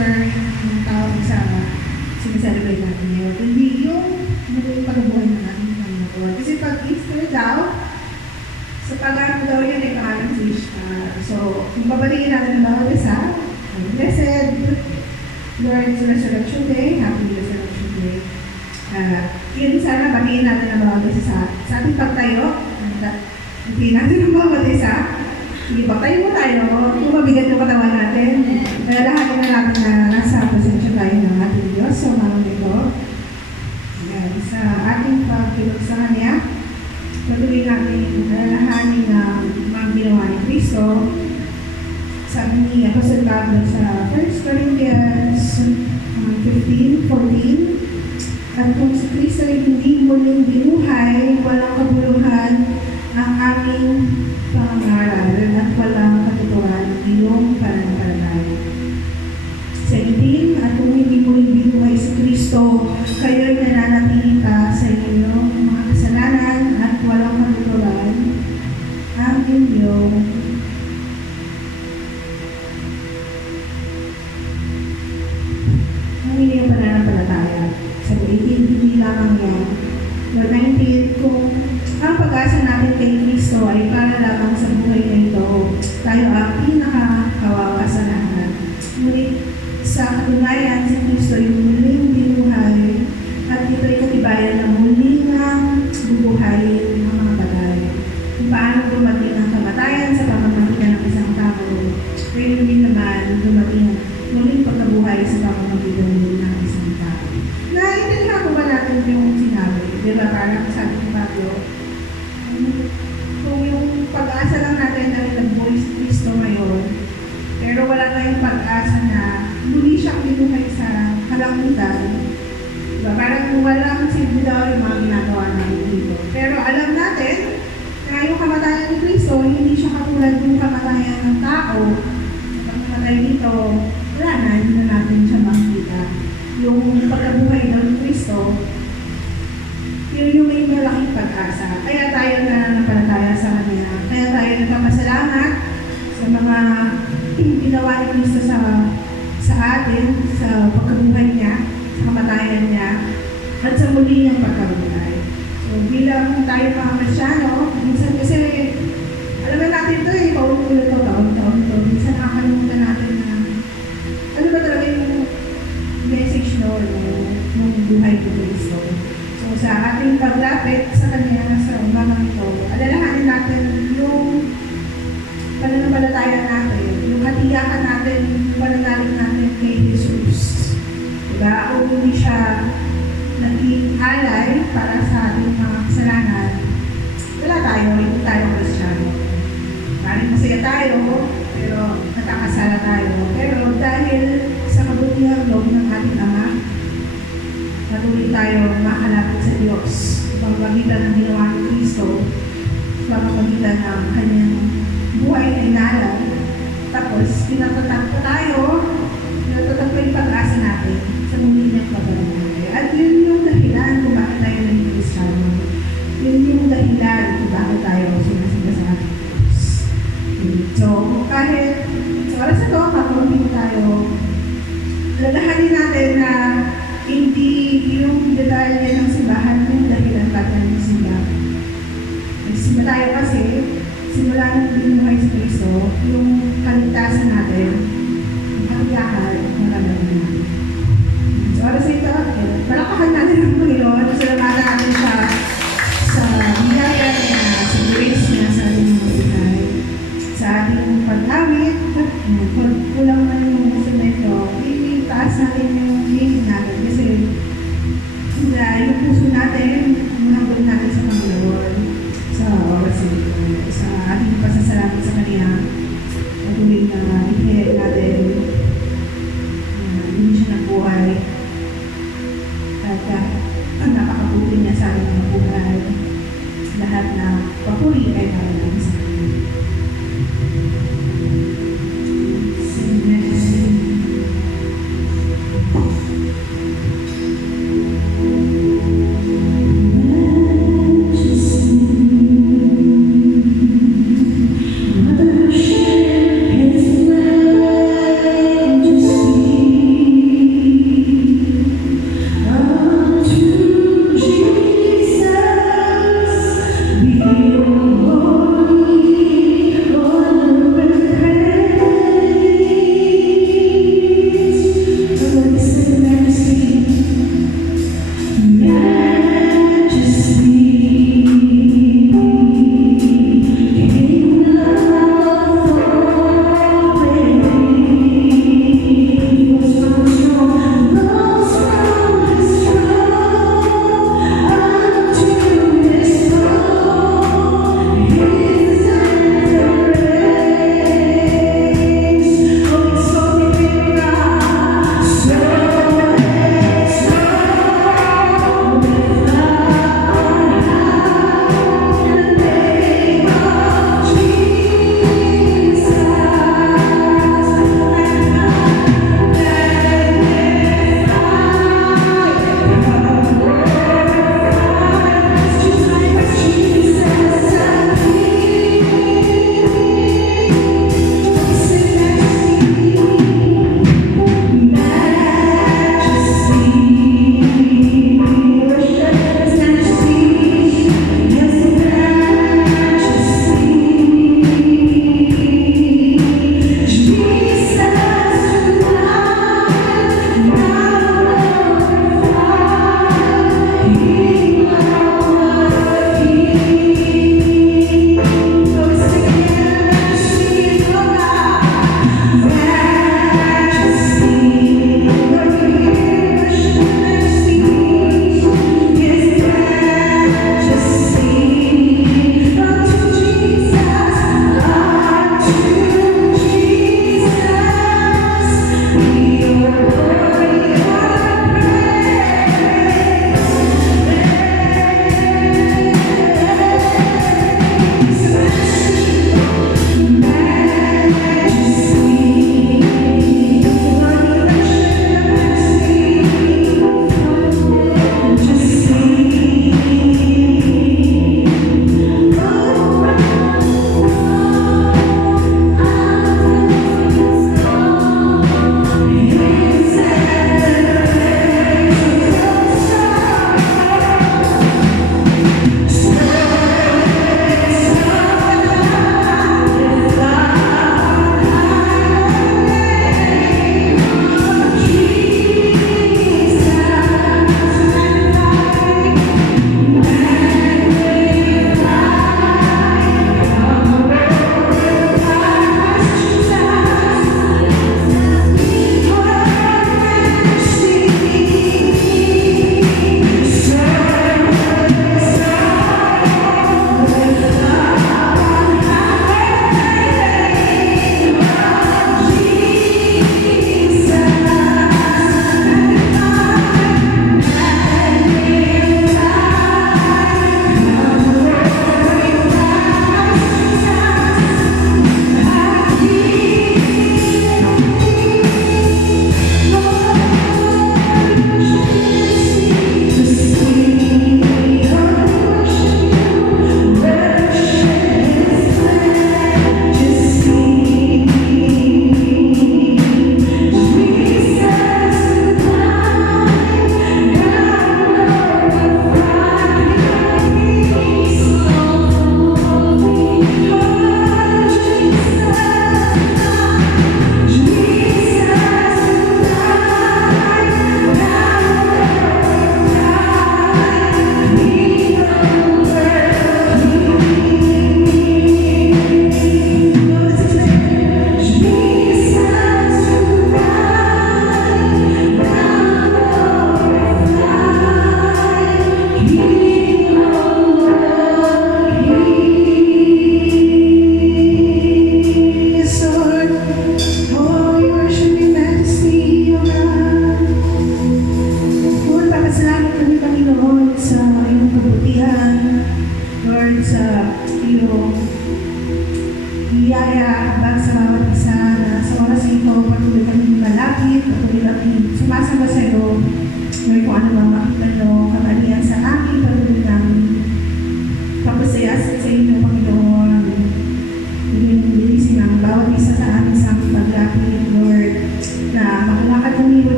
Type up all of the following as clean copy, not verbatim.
Easter ang tawag sa sineselebrate natin ngayon. Hindi yung naging pagkabuhay na natin ng Panginoon. Kasi pag Easter daw, sa pag-aaral daw yun ay pangalang Krishna. So, kung babaligin natin ang bawat isa, Blessed Lord's Resurrection Day, Happy Resurrection Day. Yun sana batiin natin ang bawat isa sa ating pagtayo. Batiin natin ang bawat isa. Sige, pagtayo mo tayo. Kung mabigat yung katawan natin, kaya lahat na natin na nasa presensya tayo ng ating Diyos. So, mga ito, sa ating pagkilog sa Kanya, patuloy natin alalahanin na mga ginawa ni Cristo. Sabi ni Apostle Pablo sa 1 Corinthians 15:14, at kung si Cristo ay hindi muling binuhay, walang kabuluhan ang aming pangangaral at walang katotohanan ng iyong pananampalataya. 17, at kung hindi muling binuhay si Cristo, kayo'y nananatili pa sa inyong mga kasalanan at walang katotohanan ang inyong pananampalataya. Sa 18, hindi lamang yan. Sa 19, kung ang pag-asa natin kay Cristo ay para lamang sa buhay na ito, tayo ang pinakakawawa sa lahat. Ngunit sa katunayan, si Cristo ay muling binuhay at ito ay katibayan na muling bubuhayin ng mga patay. Kung paano dumating ang kamatayan sa pamamagitan ng isang tao, kaya din naman dumating muling pagkabuhay sa pamamagitan ng isang tao. Naintindihan ko ba natin yung sinabi? Di ba parang sabi ni Pablo, kung yung pag-asa lang natin ay nag-buhay si Cristo ngayon, pero wala tayong pag-asa na muli siyang binuhay sa kalangitan, diba? Parang walang silbi daw yung mga ginagawa natin dito. Pero alam natin na yung kamatayan ni Cristo, hindi siya katulad yung kamatayan ng tao. Pag namatay dito, wala na, hindi na natin siya makikita. Yung pagkabuhay ng Cristo, yun yung may malaking pag-asa. Kaya tayo nananampalataya sa Kanya. Kaya tayo nagpapasalamat sa mga ginawa ni Cristo sa atin, sa pagkabuhay niya, sa kamatayan niya, at sa muli niyang pagkabuhay. So, bilang tayo mga Kristyano, minsan kasi, alam na natin ito paulit-ulit ito, taon-taon ito. Minsan nakakalimutan natin na, ano ba talaga yung message ng buhay ni Cristo. So, sa ating paglapit sa Kanya, sa umagang ito, alalahanin natin yung pananampalataya natin, yung hatiyakan natin, yung pananalig natin kay Jesus. Diba? Kung hindi siya naging alay para sa ating mga kasalanan, wala tayo, hindi tayo Kristyano. Maring masaya tayo, pero nakakasala tayo. Pero dahil sa kabutihang loob ng ating Ama, patuloy tayo makalapit sa Diyos. Pagpagitan ng ginawa ni Cristo, pagpagitan ng Kanyang buhay na inalay. Tapos, pinatatak ko yung pag-asa natin sa muli ng pagkabuhay. At yun yung dahilan kung bakit tayo naging Kristyano. Yun yung dahilan kung bakit tayo sinasabi sa ating Diyos. So, kahit sa oras na ito, kapag tayo, lalahanin natin na hindi yung detalye ng simbahan yung dahilan bakit tayo nagsimba. Nagsimba tayo kasi, simula ng binuhay sa Cristo, yung kaligtasan natin, yung katiyakan, maraming natin. So, oras ito, palakahan natin ang Panginoon, salamatan natin siya sa biyaya niya, sa grace niya, sa ating buhay, sa ating pag-awit, kulang man yung instrumento, itaas natin yung hingin natin, kasi yung puso natin, mananggot natin sa Panginoon, sa oras ito, sa ating pasasalamat sa Kanya.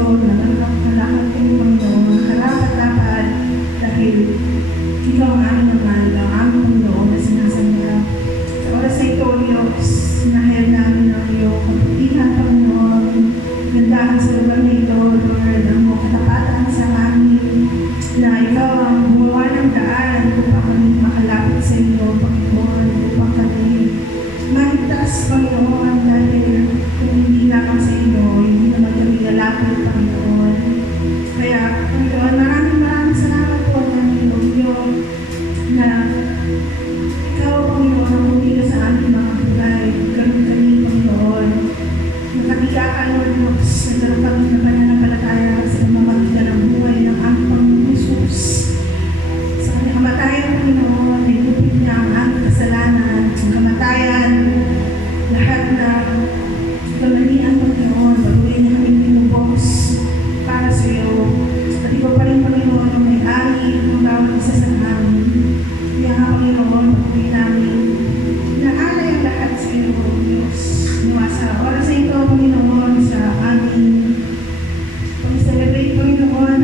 puso na nagkakalakad kayo, Panginoon, mga karapat-dapat dahil ikaw ang aming naman, ang aming Panginoon na sinasamba. Sa oras na ito, Diyos, nahayag namin ang iyong kaputihan, Panginoon, gandahan sa lugar na ito, Lord, ang mga katapatan sa amin, na ikaw ang gumawa ng daan upang kami makalapit sa iyo, Panginoon, upang kami maligtas, Panginoon, dahil kung hindi lamang sa iyo, hindi naman kami lalapit, Panginoon. Kaya, Panginoon, maraming salamat po namin, Lord, na ikaw, Panginoon, ang pumila sa aming mga buhay. Ganun kami, Panginoon. Nakatigakan, Lord Diyos, nagkaroon kami na pananampalataya sa mamamagitan ng buhay ng aming Panginoon Jesus. Sa kanyang kamatayan, Panginoon, nilupit niya ang aming kasalanan. Ang kamatayan, lahat ng kamalian, Panginoon, baguhin niya kami pinubos para sa iyo. At ikaw pa rin, Panginoon, ang may-ari ng bawat isa sa amin. Kaya nga, Panginoon, baguhin namin. Naalay ang lahat sa iyo, Diyos. Nawa sa oras na ito, Panginoon, sa aming pag-celebrate, Panginoon,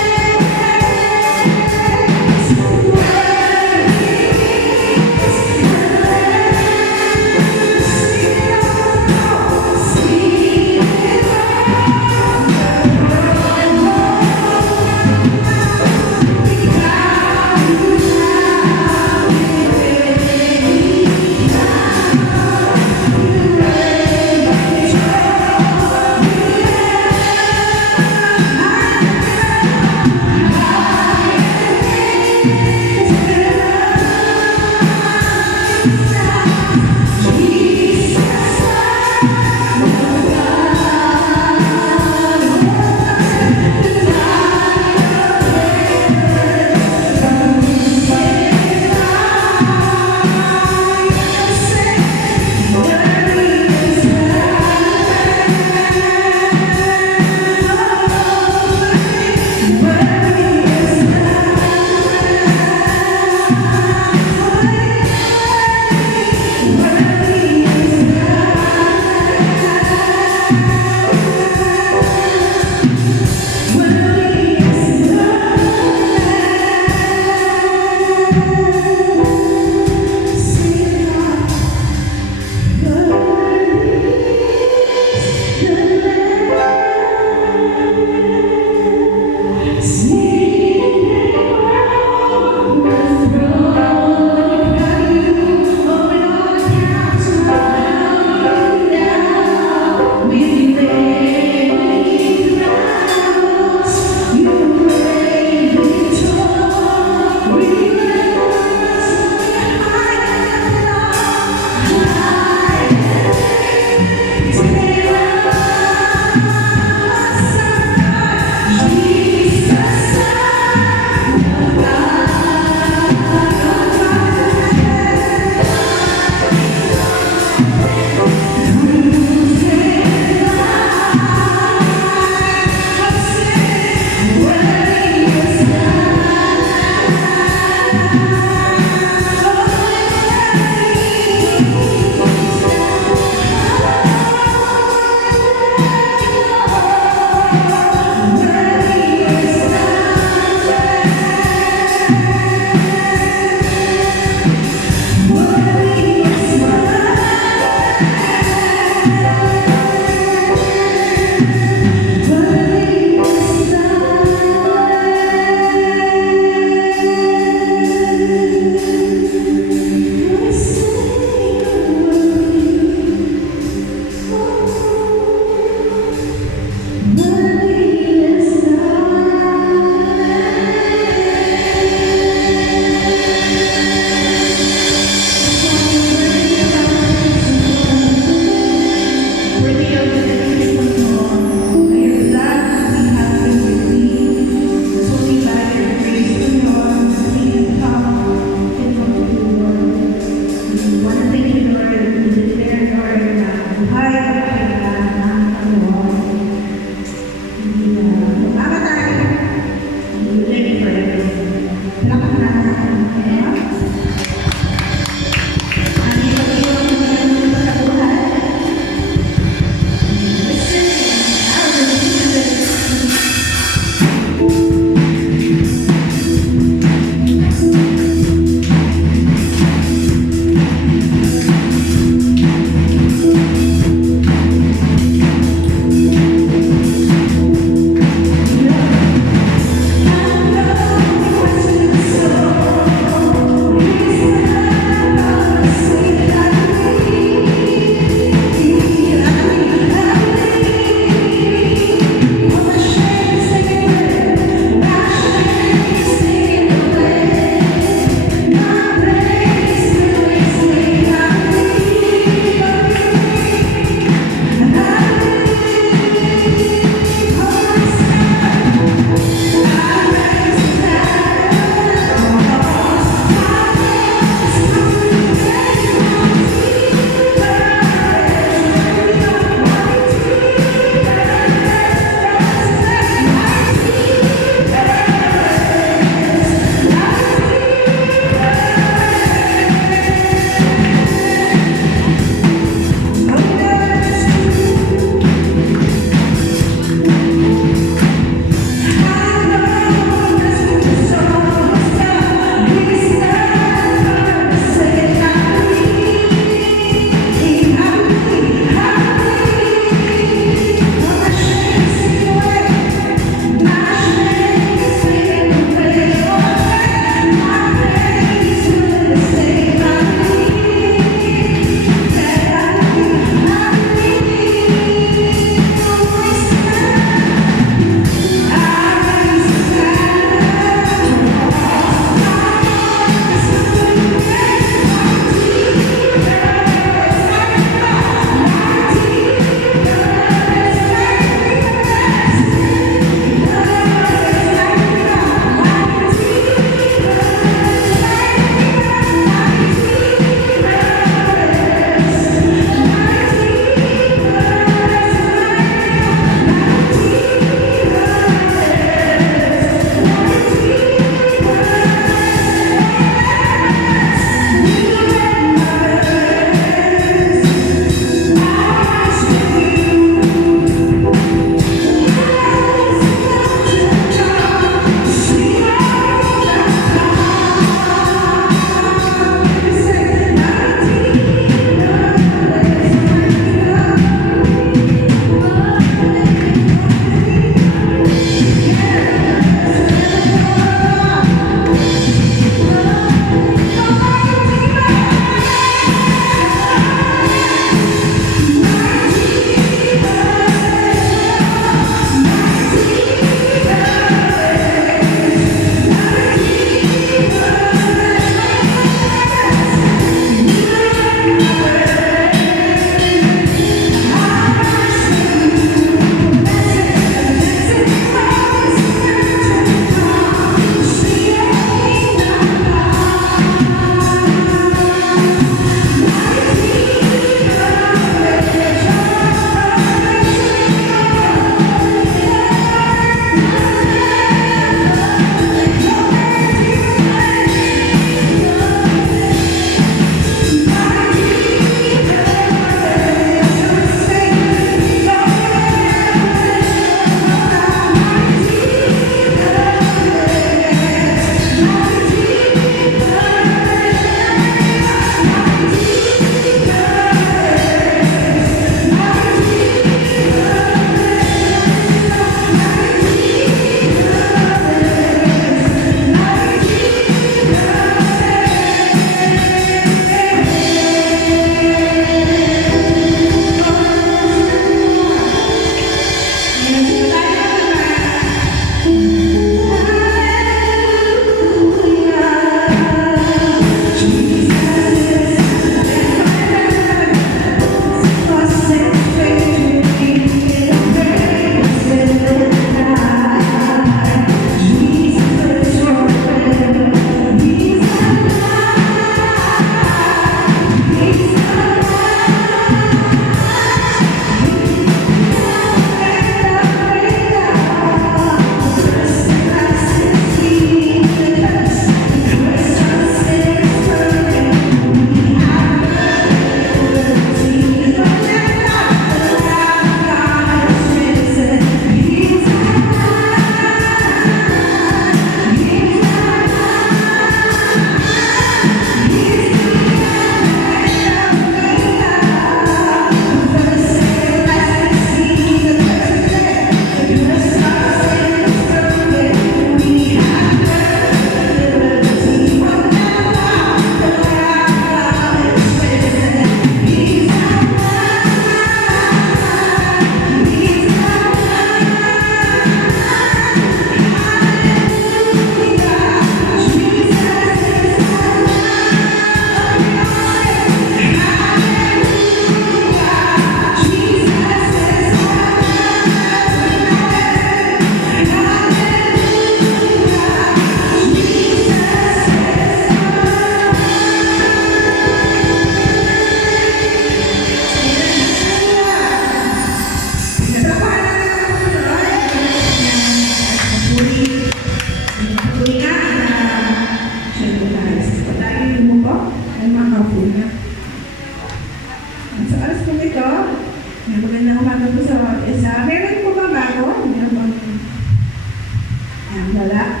Wala.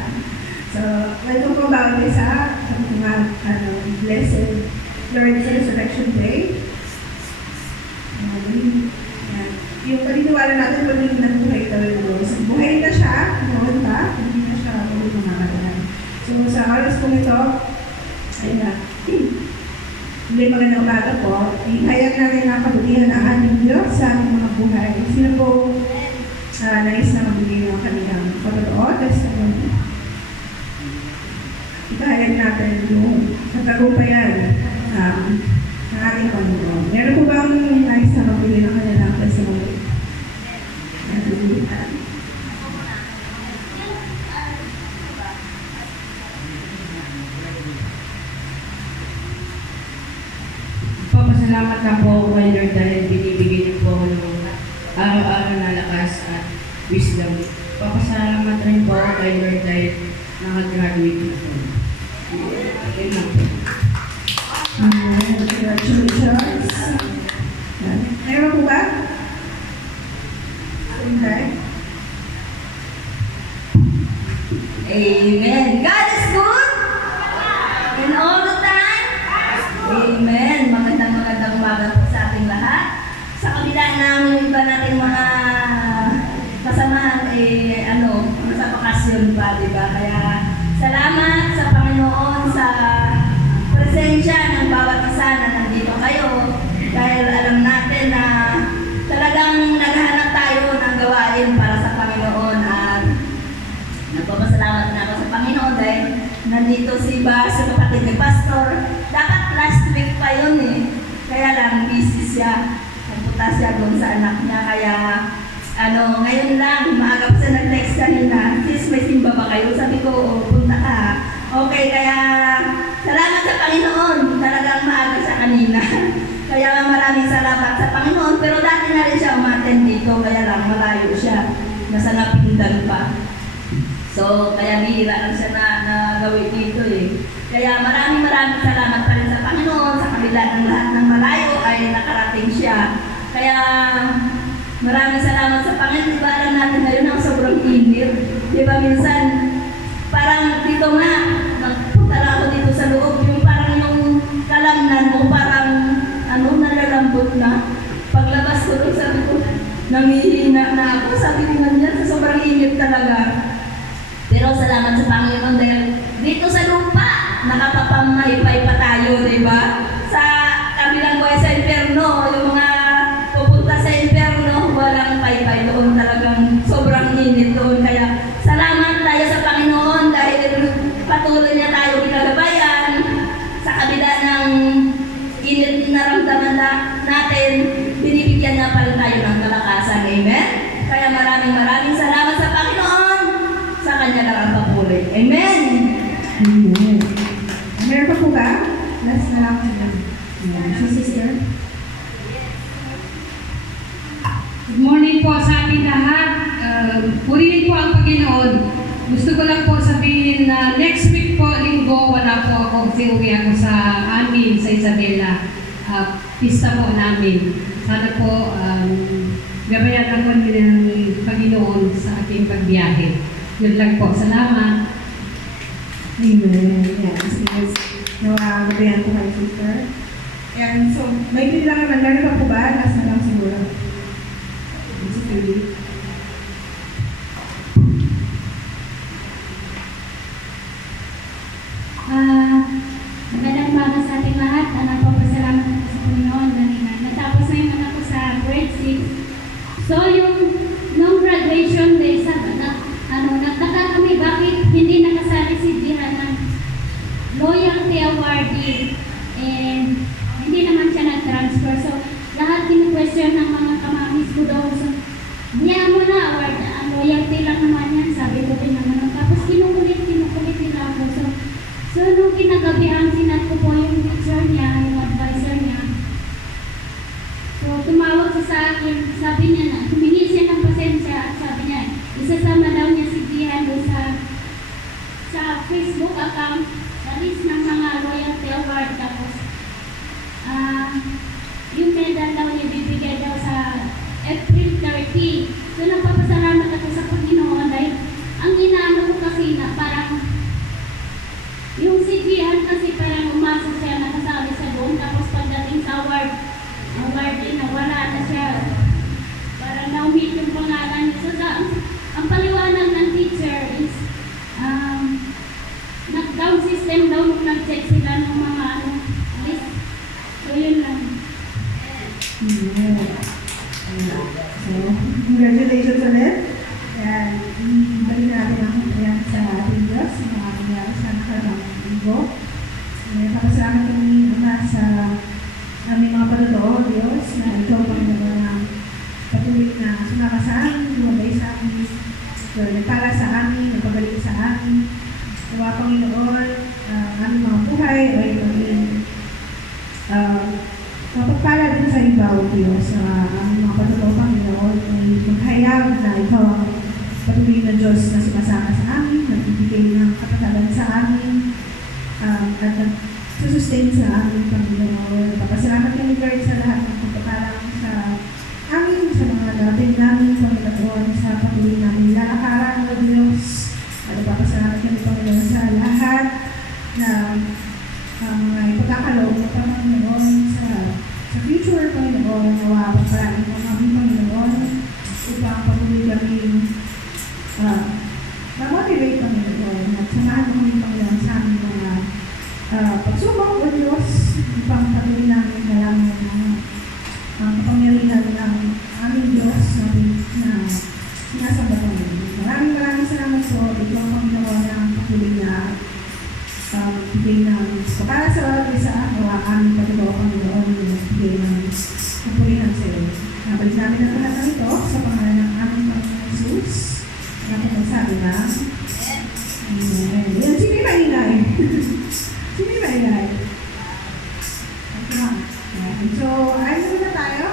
So, welcome po bawat isa sa mga blessed Lord's Resurrection Day. Yan. Yung paniniwala natin pag nabuhay ka rin Diyos. Buhay na siya, noon pa, hindi na siya ulit mamamalaan. So, sa oras po ito, ayun na. Hindi magandang umaga po. Ihayag natin ang kabutihan ng ating Diyos sa ating mga buhay. Sino po nais na magbigay ng kanilang pagkatoo, testimony? Ihayag natin yung katagumpayan ng ating Panginoon. Meron po bang nais na magbigay ng kanilang testimony? Salamat na po kay Lord dahil binibigay niyo po ng araw-araw na lakas at wisdom. Papasalamat rin po kay Lord dahil nakagraduate na po. Yun lang po. Congratulations. Meron po ba? Okay. Amen. God is good. And all the time. Amen. Magandang umaga po sa ating lahat. Sa kabila ng iba natin mga kasamahan, sa bakasyon pa, di ba? Kaya salamat sa Panginoon sa presensya ng bawat isa na nandito kayo. Dahil alam natin na talagang naghahanap tayo ng gawain para sa Panginoon. At nagpapasalamat na ako sa Panginoon dahil nandito si Bas, yung kapatid ni Pastor. Dapat last week pa yun eh. Kaya lang, busy siya. Nagpunta siya doon sa anak niya. Kaya, ngayon lang, maaga pa siya nag-text kanina. Sis, may simba ba kayo? Sabi ko, punta ka. Okay, kaya salamat sa Panginoon. Talagang maaga siya kanina. Kaya maraming salamat sa Panginoon. Pero dati na rin siya umattend dito. Kaya lang, malayo siya. Nasa Napindan pa. So, kaya bihira lang siya na gawin dito eh. Kaya maraming salamat pa rin sa Panginoon. Sa kabila ng lahat ng malayo ay nakarating siya. Kaya maraming salamat sa Panginoon. Diba alam natin ngayon ang sobrang init. Diba minsan, parang dito nga, nagpunta lang ako dito sa loob. Yung parang yung kalamnan mo, parang nalalambot na. Paglabas ko doon, sabi ko, namihina na ako. Sabi ko nga niya, sa sobrang init talaga. Pero salamat sa Panginoon dahil dito sa lupa, nakapapamahipay pa tayo, di ba? Sa kabilang buhay sa impyerno, yung mga pupunta sa impyerno, walang paypay doon, talagang sobrang init doon. Kaya salamat tayo sa Panginoon dahil patuloy niya tayo ginagabayan sa kabila ng init na ramdaman natin, binibigyan niya pa rin tayo ng kalakasan. Amen? Kaya maraming salamat sa Panginoon. Sa Kanya lang ang papuri. Amen! Amen. Meron pa po ba? Last na lang sila. Si sister. Good morning po sa ating lahat. Purihin po ang Panginoon. Gusto ko lang po sabihin na next week po, linggo, wala po ako kasi uwi ako sa amin, sa Isabela. Pista po namin. Sana po gabayan ako ng Panginoon sa aking pagbiyahe. Yun lang po. Salamat. Amen. Yes. Gabayan po kayo, sister. And so, may hindi lang naman, meron pa po ba? Last na lang siguro. Si Philip. Magandang umaga sa ating lahat. Nagpapasalamat ako sa Panginoon dahil natapos na yung anak ko sa grade 6. So, nung graduation day, nagtaka kami bakit hindi nakasali si Jihan ng loyalty awardee. And hindi naman siya nag-transfer. So, lahat kinu-question ng mga kamamis ko daw. So, niya mo na award. Ang loyalty lang naman yan. Sabi ko din naman. Tapos kinukulit nila ako. So nung kinagabihan, sinat ko po yung teacher niya, yung advisor niya. So, tumawag siya sa akin. Sabi niya na, humingi siya ng pasensya at sabi niya, isasama daw niya si Jihan doon sa Facebook account, sa list ng mga loyalty award. Tapos, yung medal daw niya bibigay daw sa April 30. So, nagpapasalamat ako sa Panginoon dahil ang inaano ko kasi sa amin, nagpagaling sa amin. Nawa Panginoon, aming mga buhay ay maging mapagpala din sa ibaw, Diyos, aming mga patotoo, Panginoon, ay maghayag na ikaw ang patuloy na Diyos na sumasama sa amin, nagbibigay ng kapatagan sa amin, at nagsusustain sa amin, Panginoon. Papasalamat kami, Lord, sa lahat ng pagpapalang sa amin, sa mga dating namin, Panginoon, sa patuloy namin lalakaran, O Diyos. At papasalamat kami, Panginoon, sa lahat na mga ipagkakaloob ng Panginoon sa future, Panginoon, nawa pagparaan ng aming Panginoon upang patuloy kami na-motivate, Panginoon, at samahan mo kami, Panginoon, sa aming mga pagsubok, O Diyos, upang patuloy namin nalaman ang kapangyarihan ng aming Diyos na sinasamba, Panginoon. Maraming salamat po. Ito ang Panginoon ng patuloy na bigay ng para sa bawat isa o aming patuloy, Panginoon, bigay ng kapulihan sa iyo. Nabalik namin ang lahat ng ito sa pangalan ng aming Panginoon Jesus. Natin magsabi na Amen. Yan, sino yung maingay? Sino yung maingay? So, ayun muna tayo.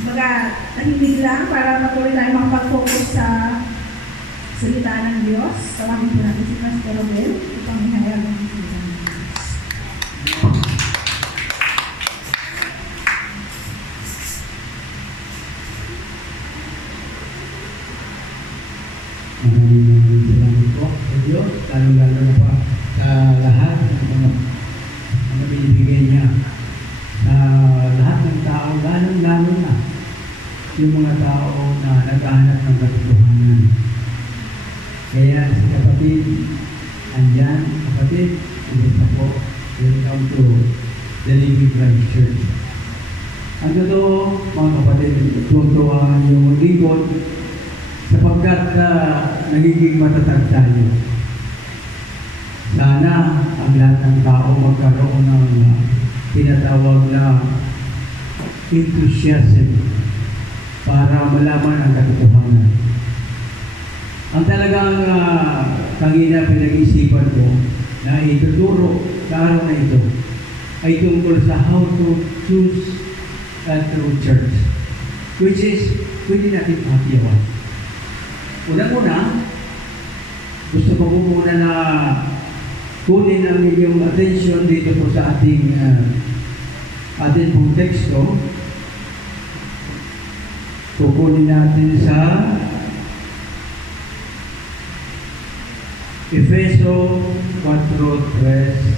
Baga, tahimik lang para matuloy tayo makapag-focus sa salita ng Diyos. Tawagin po natin si Pastor Robel upang ihayag ng salita ng Diyos. Maraming salamat po sa Diyos, lalong-lalo na po sa lahat ng mga binibigay niya sa lahat ng tao, lalong-lalo na yung mga tao na naghahanap ng katotohanan. Kaya si kapatid, andyan, kapatid, ito po, welcome to the Living Christ Church. Ang totoo, mga kapatid, tutuwa yung lingkod sapagkat nagiging matatag tayo. Sana ang lahat ng tao magkaroon ng tinatawag na enthusiasm para malaman ang katotohanan. Ang talagang kanina pinag-isipan ko na ituturo sa araw na ito ay tungkol sa how to choose a true church, which is pwede natin patiyawan. Unang-una, gusto ko muna na kunin ang inyong attention dito po sa ating pong teksto. Kukunin natin sa Efeso 4:3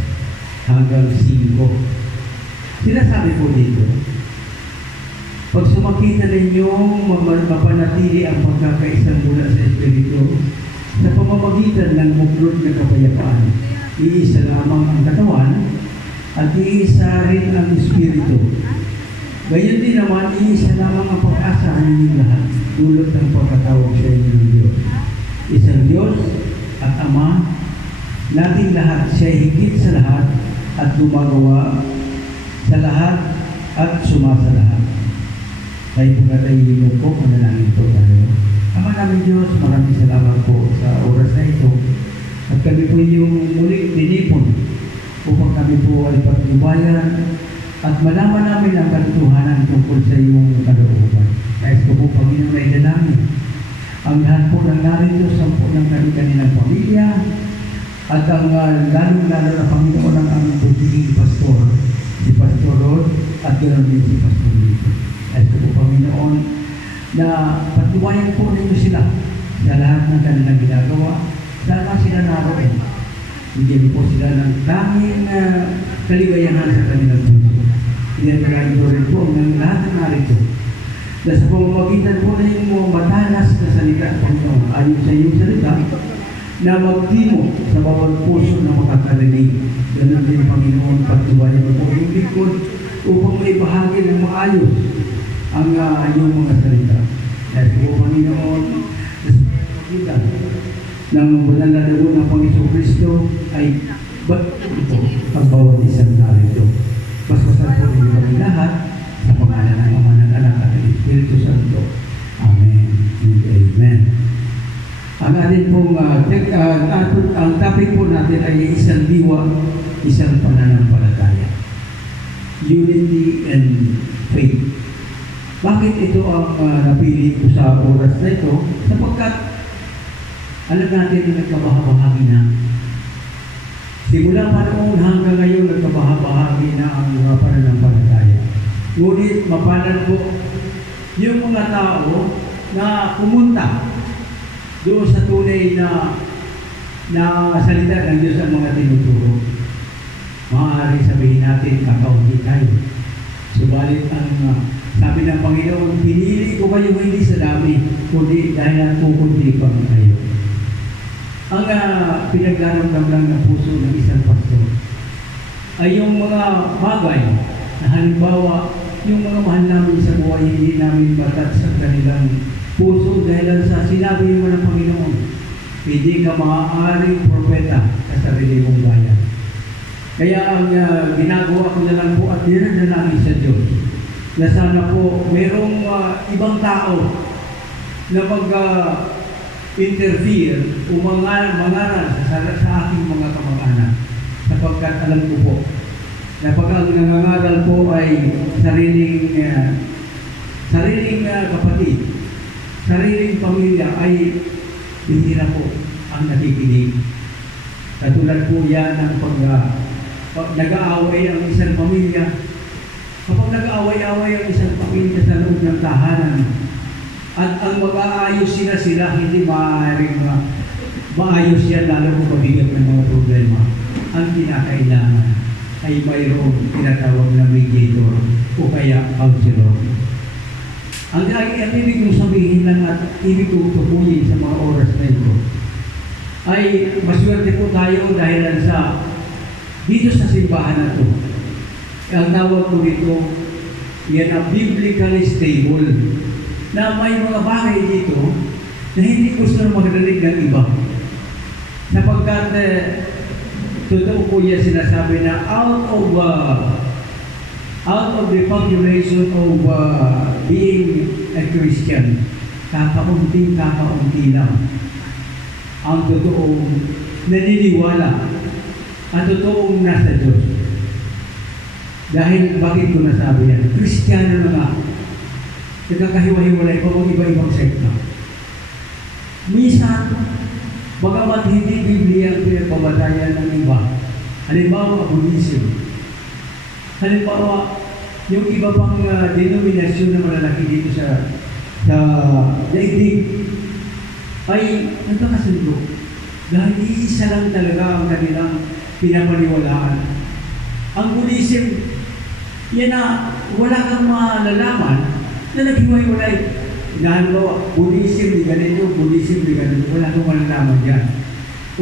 hanggang 5. Sinasabi po dito, pag sumakita ninyong mapanatili ang pagkakaisang mula sa Espiritu sa pamamagitan ng buklod na kapayapaan, iisa lamang ang katawan at iisa rin ang Espiritu. Gayon din naman, iisa lamang ang pag-asa ninyong lahat, dulot ng pagkatawag sa inyo ng Diyos. Isang Diyos at Ama, nating lahat siya higit sa lahat at gumagawa sa lahat at sumasa lahat. Tayo po katayin po, manalangin po tayo. Ama namin Diyos, maraming salamat po sa oras na ito. At kami po yung muli dinipon upang kami po ay paglubayan at malaman namin ang katotohanan tungkol sa iyong kalooban. Nais ko po, Panginoon, na idalangin ang lahat po ng narito sa po ng kanilang pamilya at ang lalong-lalo na Panginoon ang aming putiging pastor, si Pastor Rod at ganoon din si Pastor Lito. Nais ko po, Panginoon, na patuwayan po ninyo sila sa lahat ng kanilang ginagawa. Sana sila naroon. Bigyan po sila ng tanging kaligayahan sa kanilang buhay. Pinagkain ko rin po ng lahat ng narito. Na sa pamamagitan po na yung matalas na salita, Panginoon, ayon sa iyong salita, na magtimo sa bawat puso na makakarinig. Ganun din, Panginoon, pagtuwayan mo po yung likod upang may bahagi ng maayos ang iyong mga salita. Dahil po, Panginoon, na sa pamamagitan ng banal na dugo ng Panginoon Kristo ay ba't ito ang bawat isang narito. Paspasan po ninyo kami lahat sa pangalan ng Ama ng Anak at ng Espiritu Santo. Amen and Amen. atin pong, ang topic po natin ay isang diwa, isang pananampalataya. Unity and faith. Bakit ito ang napili ko sa oras na ito? Sapagkat alam natin na nagkabahabahagi na. Simula pa noon hanggang ngayon nagkabahabahagi na ang mga pananampalataya. Ngunit mapalad po yung mga tao na pumunta doon sa tunay na salita ng Diyos ang mga tinuturo. Maaari sabihin natin, kakaunti tayo. Subalit ang sabi ng Panginoon, pinili ko kayo hindi sa dami, kundi dahil kukunti pa kayo. Ang pinaglaramdam lang ng puso ng isang pastor ay yung mga bagay na halimbawa, yung mga mahal namin sa buhay, hindi namin batat sa kanilang puso dahil sa sinabi mo ng Panginoon, hindi ka maaaring propeta sa sarili mong bayan. Kaya ang ginagawa ko na lang po at dinadalangin sa Diyos na sana po mayroong ibang tao na mag-interfere o mangaral sa aking mga kamag-anak. Sapagkat alam ko po na pag ang nangangaral po ay sariling kapatid, sariling pamilya ay bihira po ang nakikinig. Katulad po yan ng pag nag-aaway ang isang pamilya. Kapag nag-aaway-aaway ang isang pamilya sa loob ng tahanan at ang mag-aayos sila, hindi maaaring maayos yan lalo kung mabigat ng mga problema. Ang kinakailangan ay mayroong tinatawag na mediator o kaya counselor. Ang ibig kong sabihin lang at ibig kong tukuyin sa mga oras na ito ay maswerte po tayo dahil sa dito sa simbahan na ito. Ang tawag ko dito, yan ang biblically stable na may mga bagay dito na hindi gusto na magdalig ng iba. Sapagkat totoo po yan sinasabi na out of the population of being a Christian, kakaunti lang ang totoong naniniwala at totoong nasa Diyos. Dahil bakit ko nasabi yan? Kristiyano na nga, nagkakahiwa-hiwalay pa mga iba-ibang sekta. Minsan, bagamat hindi Biblia ang pinagpabatayan ng iba, halimbawa, Buddhism. Halimbawa, yung iba pang denominasyon na malalaki dito sa daigdig ay nagkakasundo. Dahil iisa lang talaga ang kanilang pinapaniwalaan. Ang Buddhism, yan na wala kang malalaman na naghiwa-hiwalay. Halimbawa, Buddhism di ganito, Buddhism di ganito, wala kang malalaman yan.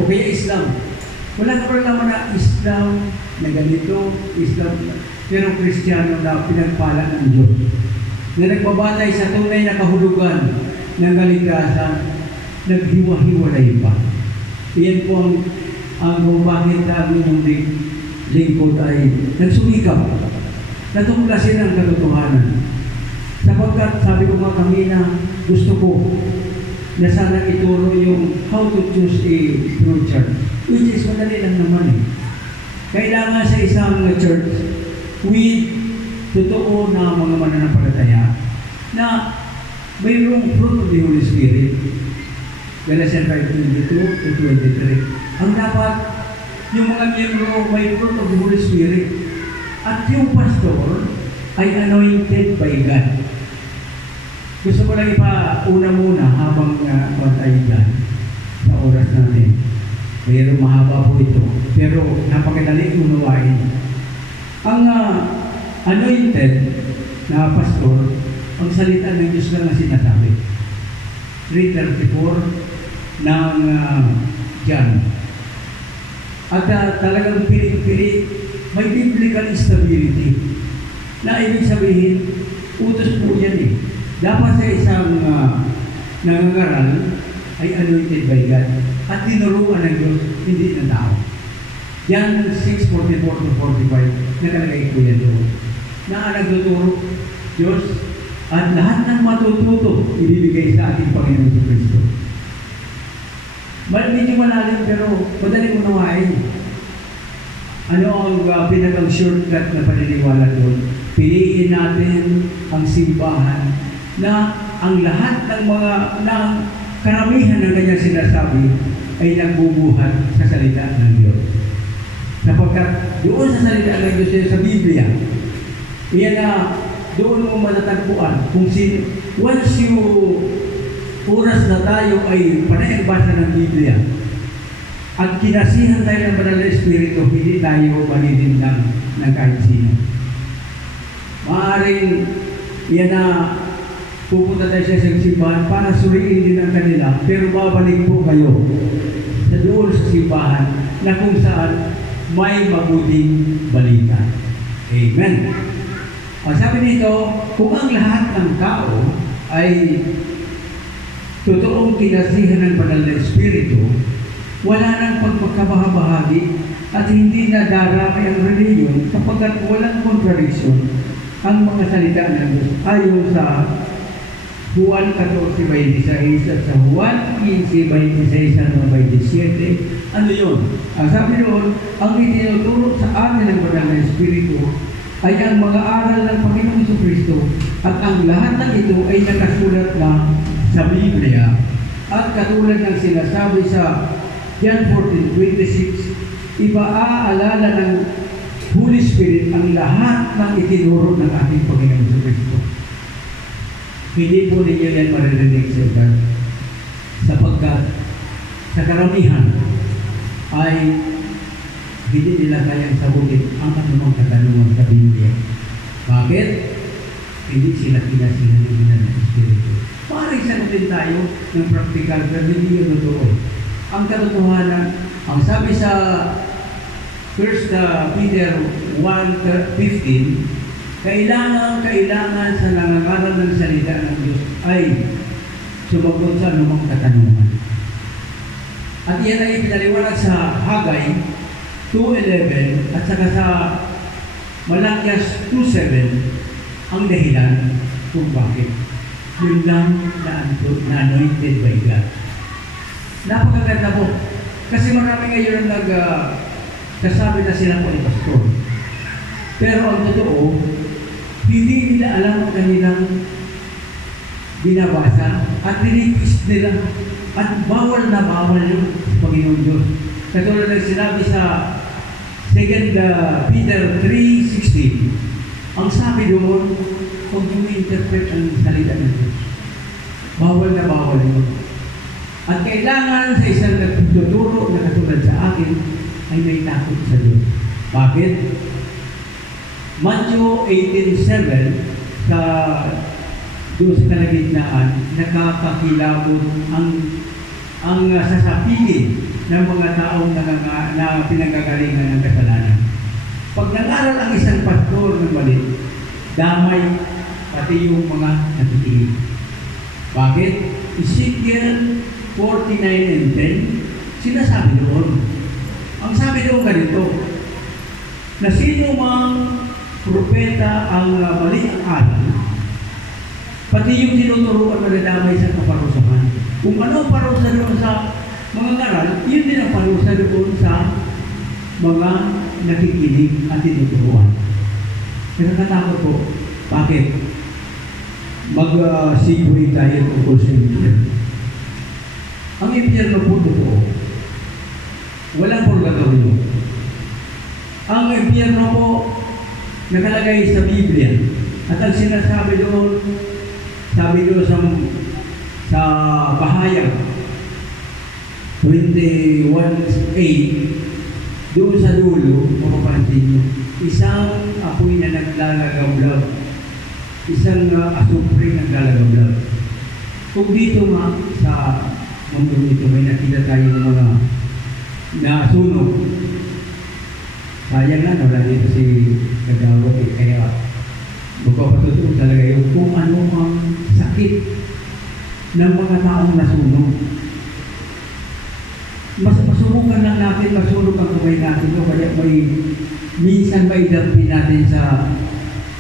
O kaya Islam. Wala kang malalaman na Islam na ganito, Islam, pero Kristiyano na pinagpala ng Diyos. Na nagbabatay sa tunay na kahulugan ng kaligtasan, naghiwa-hiwalay pa. Iyan po ang kung bakit ang inyong lingkod ay nagsumikap na tuklasin ang katotohanan. Sapagkat sabi ko nga kanina, gusto ko na sana ituro yung how to choose a true church, which is madali lang naman eh. Kailangan sa isang church with totoo na mga mananampalataya na mayroong fruit of the Holy Spirit. Galatians 5:22-23. Ang dapat yung mga miyembro may fruit of the Holy Spirit at yung pastor ay anointed by God. Gusto ko lang ipauna muna habang tayo dyan sa oras natin. Mayroong mahaba po ito, pero napakadali unawain. Ang anointed na pastor, ang salita ng Diyos lang ang sinasabi. 3:34 ng John. At talagang pilit-pilit, may biblical stability. Na ibig sabihin, utos po yan eh. Dapat sa isang nangangaral ay anointed by God at tinuruan ng Diyos, hindi ng tao. Yan 6:44-45, nakalagay ko yan doon. Na nagtuturo Diyos at lahat ng matututo ibibigay sa ating Panginoon Kristo. Medyo malalim pero madaling unawain. Ano ang pinakang shortcut na paniniwala doon? Piliin natin ang simbahan na ang lahat ng mga karamihan ng kanyang sinasabi ay nagbubuhat sa salita ng Diyos. Sapagkat doon sa salita ng Diyos sa Biblia, iyan na doon mo matatagpuan kung sino. Once oras na tayo ay panagbasa ng Biblia at kinasihan tayo ng Banal na Espiritu, hindi tayo manilindang ng kahit sino. Maaaring yan na pupunta tayo sa simbahan para suriin din ang kanila, pero babalik po kayo sa doon sa simbahan na kung saan may mabuting balita. Amen. Ang sabi nito, kung ang lahat ng tao ay totoong kinasihan ng Banal na Espiritu, wala nang pagpagkabahagi at hindi na darami ang reliyon kapagkat walang contradiction ang mga salita ng Diyos ayon sa Juan 14:26 at sa Juan 15:26 hanggang 27. Ano yun? Ang sabi doon, ang itinuturo sa amin ng Banal na Espiritu ay ang mga aral ng Panginoong Jesucristo at ang lahat ng ito ay nakasulat na sa Biblia at katulad ng sinasabi sa John 14:26, ipaaalala ng Holy Spirit ang lahat ng itinuro ng ating Panginoong Jesucristo. Hindi po ninyo yan maririnig sa iba sapagkat sa karamihan ay hindi nila kayang sagutin ang anumang katanungan sa Biblia. Bakit? Hindi sila kinasihan ng Banal na Espiritu. Maaaring sagutin tayo ng practical pero hindi yung totoo. Ang katotohanan, ang sabi sa 1 Peter 1:15, kailangan sa nangangaral ng salita ng Diyos ay sumagot sa anumang katanungan. At iyan ay pinaliwanag sa Hagay 2:11 at saka sa Malakias 2:7 ang dahilan kung bakit. Yun lang na anointed by God. Napakaganda po. Kasi marami ngayon ang nagsasabi na sila po ni Pastor. Pero ang totoo, hindi nila alam ang kanilang binabasa at nilipis nila at bawal na bawal yun sa Panginoon Diyos. Katulad ng sinabi sa 2 Peter 3:16, ang sabi doon, kung i-interpret ang salita ng Diyos, bawal na bawal yun. At kailangan sa isang nagtuturo na katulad sa akin ay may takot sa Diyos. Bakit? Matthew 18:7 sa doon sa kalagitnaan, nakakakilabot ang sasapili ng mga taong na pinanggagalingan ng kasalanan. Pag nag-aral ang isang pastor ng mali, damay pati yung mga nakikinig. Bakit? Ezekiel 49:10, sinasabi doon. Ang sabi doon ganito, na sino mang propeta ang mali ang aral, pati yung tinuturuan madadamay sa kaparusahan. Kung ano ang parusa doon sa mga ngaral, yun din ang parusa doon sa mga nakikinig at tinuturuan. Kinakatakot po. Bakit? Mag-segue tayo tungkol sa impyerno. Ang impyerno po totoo. Walang purgatorio. Ang impyerno po nakalagay sa Biblia. At ang sinasabi doon, sabi doon sa Bahayag 21:8, doon sa dulo, mapapansin nyo, isang apoy na naglalagawlaw, isang asupre naglalagawlaw. Kung dito nga sa mundo nito may nakita tayo ng mga nasunog, sayang na wala dito si Kagawad kaya magpapatutuo talaga yung kung ano ang sakit ng mga taong nasunog. Mas masubukan lang natin, masunog ang kamay natin o kaya minsan may dampi natin sa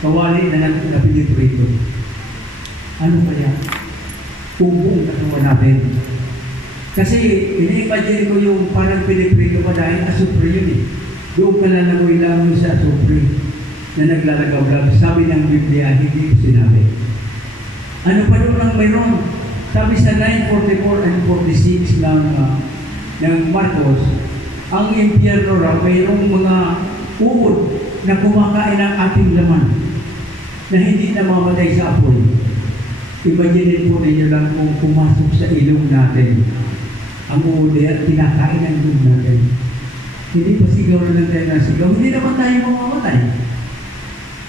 kawali na napiliprito. Ano kaya? Kung buong katawan natin Kasi ini-imagine ko yung parang piniprito pa dahil asupre yun eh. Doon ka lalagoy lang sa asupre na naglalagaw-lag. Sabi ng Biblia, hindi ko sinabi. Ano pa doon ang mayroon? Sabi sa 9:44 and 46 ng Marcos, ang impyerno raw mayroong mga uod na kumakain ng ating laman na hindi namamatay sa apoy. Imagine po ninyo lang kung pumasok sa ilong natin ang uod at kinakain ang ilong natin. Hindi pa sigaw na lang tayo na sigaw. Hindi naman tayo mamamatay.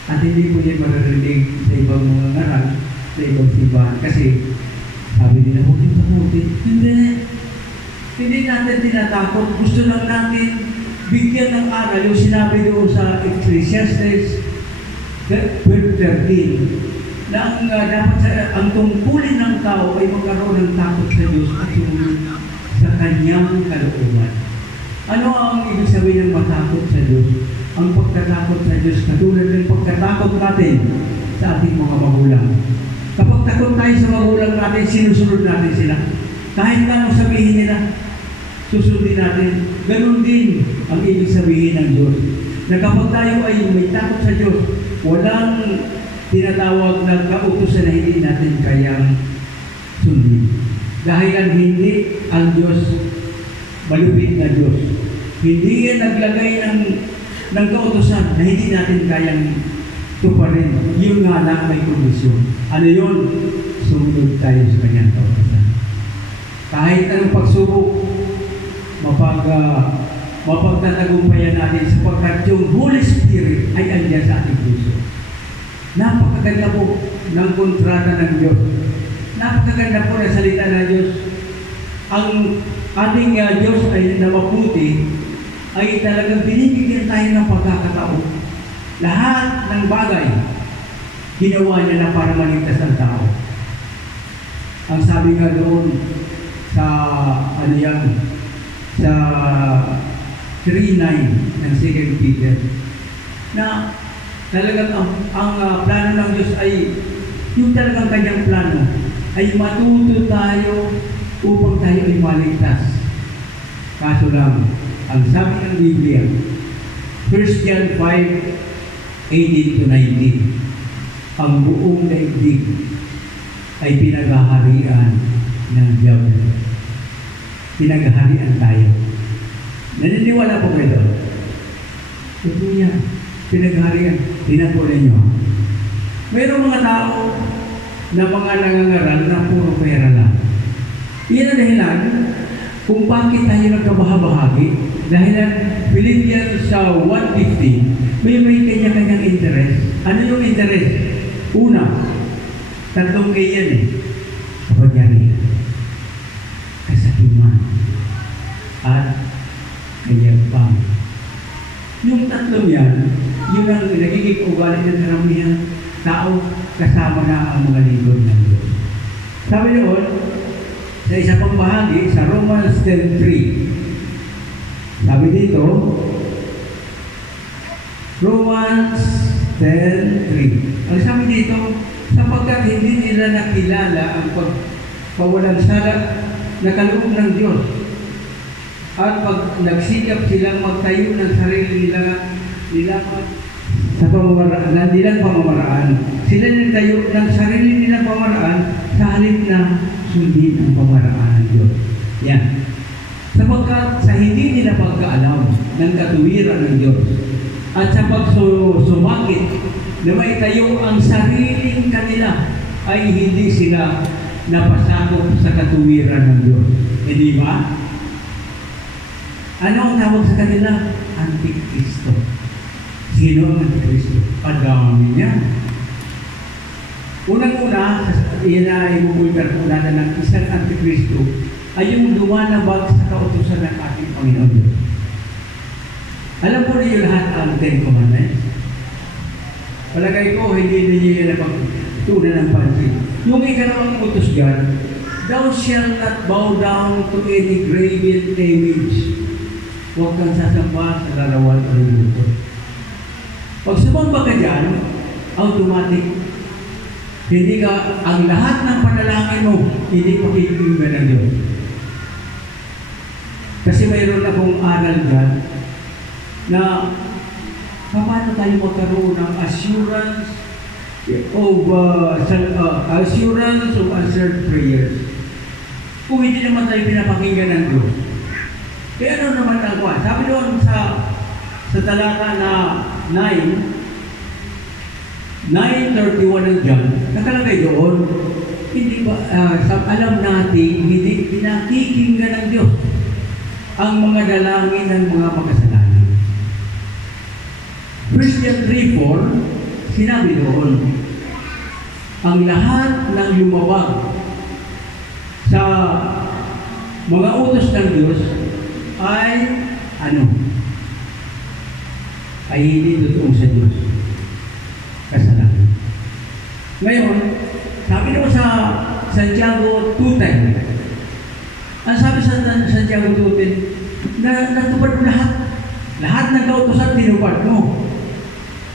At hindi po yan maririnig sa ibang mga ngaral, sa ibang simbahan. Kasi sabi nila, huwag yung takutin. Hindi natin tinatakot. Gusto lang natin bigyan ng aral yung sinabi doon sa Ecclesiastes 12:13 na dapat ang tungkulin ng tao ay magkaroon ng takot sa Diyos at sumunod sa kanyang kalooban. Ano ang ibig sabihin ng matakot sa Diyos? Ang pagkatakot sa Diyos katulad ng pagkatakot natin sa ating mga magulang. Kapag takot tayo sa magulang natin, sinusunod natin sila. Kahit na sabihin nila, susundin natin. Ganon din ang ibig sabihin ng Diyos. Na kapag tayo ay may takot sa Diyos, walang tinatawag na kautusan na hindi natin kayang sundin. Dahil ang hindi ang Diyos, malupit na Diyos. Hindi yan naglagay ng kautusan na hindi natin kayang tuparin. Yun nga lang may kondisyon. Ano yun? Sumunod tayo sa kanyang kautusan. Kahit anong pagsubok, mapagtatagumpayan natin sapagkat yung Holy Spirit ay andiyan sa ating puso. Napakaganda po ng kontrata ng Diyos. Napakaganda po ng salita ng Diyos. Ang ating Diyos ay namaputi ay talagang binibigyan tayo ng pagkakataon. Lahat ng bagay ginawa niya na para maligtas ang tao. Ang sabi nga doon sa sa 3:9 ng 2 Peter na talagang ang plano ng Diyos ay yung talagang kanyang plano ay matuto tayo upang tayo ay maligtas. Kaso lang, ang sabi ng Biblia, 1 John 5:18-19, ang buong daigdig ay pinaghaharian ng Diablo. Pinaghaharian tayo. Naniniwala po kayo doon? Ito yan. Pinaghaharian. Tingnan po ninyo. Mayroong mga tao na mga nangangaral na puro pera lang. Iyan ang dahilan kung bakit tayo nagkabahabahagi. Dahilan Philippians 1:15, may kanya-kanyang interest. Ano yung interest? Una, 3 yan eh. Kapagyarihan, kasakiman, at kayapang. Yung 3 yan, yun ang nagiging ugali ng karamihan tao kasama na ang mga lingkod ng Diyos. Sabi noon, sa isa pang bahagi, sa Romans 10:3, sabi dito, Romans 10:3. Ang sabi dito, sapagkat hindi nila nakilala ang pagpawalang sala na kaloob ng Diyos. At pag nagsikap silang magtayo ng sarili nila sa pamamaraan, sila nagtayo ng sarili nilang pamaraan sa halip na sundin ang pamaraan ng Diyos. Yan. Sapagkat sa hindi nila pagkaalam ng katuwiran ng Diyos at sa pagsumakit na may tayo ang sariling kanila ay hindi sila napasakop sa katuwiran ng Diyos. Hindi ba? Ano ang tawag sa kanila? Antikristo. Sino ang Antikristo? Padami niya. Unang-una, iyan na ibubulgar po natin ng isang Antikristo ay yung lumalabag sa kautusan ng ating Panginoon Diyos. Alam po niyo lahat ang 10 Commandments? Palagay ko, hindi niyo yan napagtunan ng pansin. Yung ikalawang utos dyan, thou shalt not bow down to any graven image. Huwag kang sasamba sa larawan o limuto. Pag sumamba ka dyan, automatic, ang lahat ng panalangin mo, hindi pakikinggan ng Diyos. Kasi mayroon akong aral dyan na paano tayo magkaroon ng assurance of answered prayers kung hindi naman tayo pinapakinggan ng Diyos. Kaya ano naman ang kuwan? Sabi doon sa talata na 9:31 ng John, nakalagay doon, hindi ba, alam natin, hindi pinakikinggan ng Diyos ang mga dalangin ng mga makasalanan. Christian 3:4, sinabi doon, ang lahat ng lumabag sa mga utos ng Diyos ay ay hindi totoo sa Diyos. Kasalanan. Ngayon, sabi naman sa Santiago 2:10, ang sabi sa Santiago 2:10, na natupad mo lahat. Lahat ng kautosan, tinupad mo.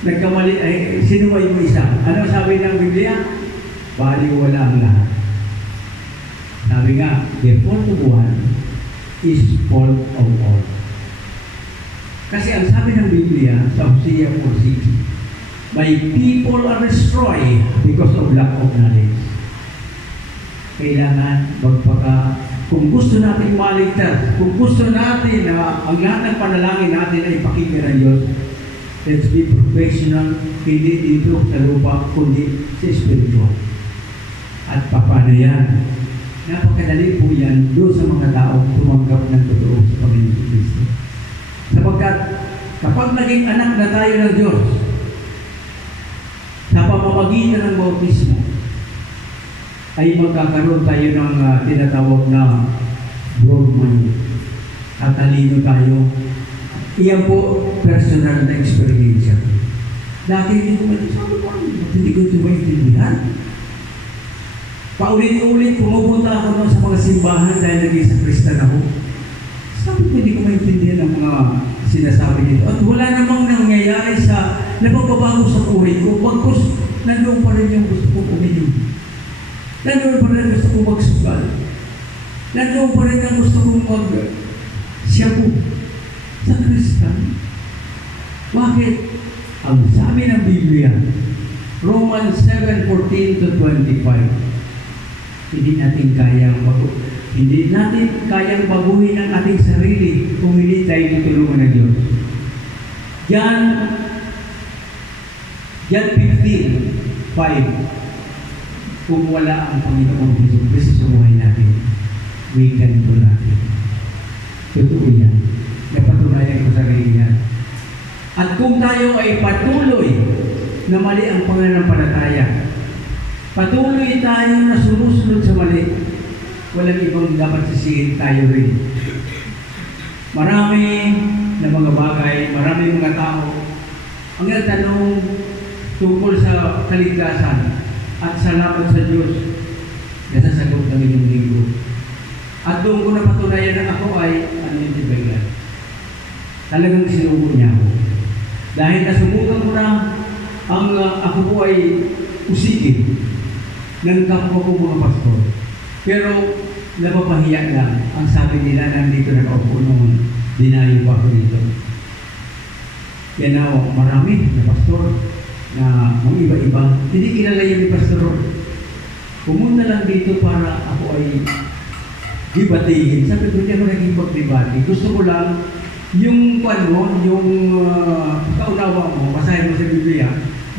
Nagkamali, sinumay mo isa. Ano sabi ng Biblia? Baliwala ang lahat. Sabi nga, the fault of one is fault of all. Kasi ang sabi ng Biblia sa Hosea 4:6, my people are destroyed because of lack of knowledge. Kailangan kung gusto natin maligtas, kung gusto natin na ang lahat ng panalangin natin ay pakinggan ng Diyos, let's be professional, hindi dito sa lupa, kundi sa spiritual. At paano yan? Napakadali po yan doon sa mga taong tumanggap ng totoo sa Panginoon Kristo. Sapagkat kapag naging anak na tayo ng Diyos, sa pamamagitan ng bautismo, ay magkakaroon tayo ng tinatawag na broad mind. At talino tayo. Iyan po personal na experience. Dati hindi ko maintindihan. Paulit-ulit, pumupunta ako sa mga simbahan dahil naging sa Kristan ako. Sabi ko, hindi ko maintindihan ang mga sinasabi nito. At wala namang nangyayari sa napagbabago sa buhay ko. Bagkus, nandoon pa rin yung gusto kong uminom. Nandoon pa rin ang gusto kong magsugal. Nandoon pa rin ang gusto kong mag-shabu sa Kristan. Bakit? Ang sabi ng Biblia, Romans 7:14-25, hindi natin kayang baguhin ang ating sarili kung hindi tayo tutulungan ng Diyos. John 15:5, kung wala ang Panginoong Hesus sa buhay natin, we can do nothing. Totoo yan. Napatunayan ko sa sarili yan. At kung tayo ay patuloy na mali ang pananampalataya, patuloy tayo na sumusunod sa mali, walang ibang dapat sisihin, tayo rin. Marami na mga bagay, marami mga tao ang nagtanong tungkol sa kaligtasan at salamat sa Diyos, nasasagot ng inyong linggo. At doon ko napatunayan na ako ay unintimidated. Talagang sinubo niya ako. Dahil nasubukan ko na ako po ay usikin ng kapwa ko mga pastor. Pero napapahiya lang. Ang sabi nila, nandito nakaupo noon, dinayo pa ako dito. Yan na, marami na pastor na mga iba-iba. Hindi kilala yan ni Pastor. Pumunta lang dito para ako ay dibatihin. Sabi ko, hindi ako naging pag-debate. Gusto ko lang yung yung kaunawa mo, basahin mo sa Biblia,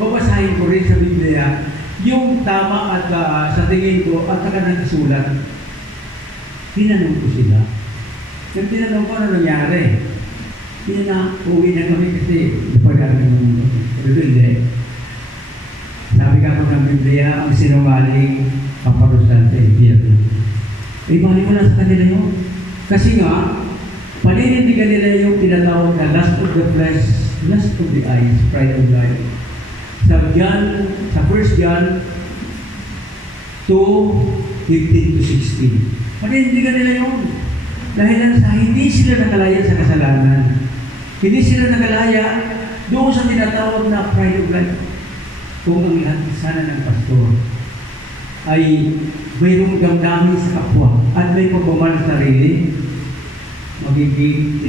babasahin ko rin sa Biblia yung tama at sa tingin ko at saka nagsulat. Tinanong ko sila. Nang tinanong ko ano nangyari, uwi na kami kasi napag-aral ng rebelde. Sabi ka ko ng Biblia, ang sinungaling kaparusahan sa impyerno. Balik mo na sa kanila yun. Kasi nga, paninindigan nila yung tinatawag na lust of the flesh, lust of the eyes, pride of life. Sa 1 John 2:15-16. Paninindigan nila yun. Dahil sa hindi sila nakalaya sa kasalanan. Hindi sila nakalaya doon sa tinatawag na pride of life. Kung ang lahat sana ng pastor ay mayroong damdamin sa kapwa at may pagmamahal sa sarili, magiging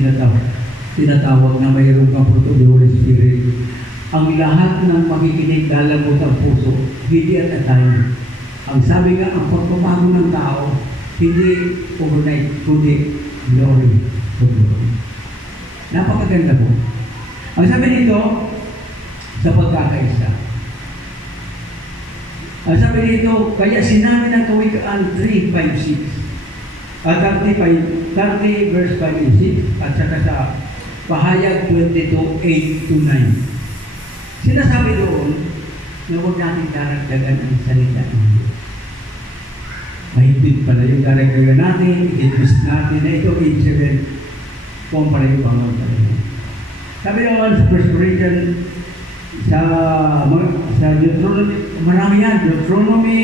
tinatawag na mayroon kang fruit of the Holy Spirit. Ang lahat ng makikinig lalabot ang puso, hindi at a time. Ang sabi nga, ang pagpapago ng tao, hindi overnight, kundi glory to glory. Napakaganda po. Ang sabi nito, sa pagkakaisa. Ang sabi nito, kaya sinabi ng Kawikaan 3:5-6, 30 verse 5 and 6, at saka sa Pahayag 22:8-9. Sinasabi doon na huwag natin daragdagan ang salita ng Diyos. Mahigpit pala yung daragdagan natin, i-twist natin na ito 8:7 kung pala yung pangalaman. Sabi naman sa 1 Corinthians, sa Deuteronomy, marami yan, Deuteronomy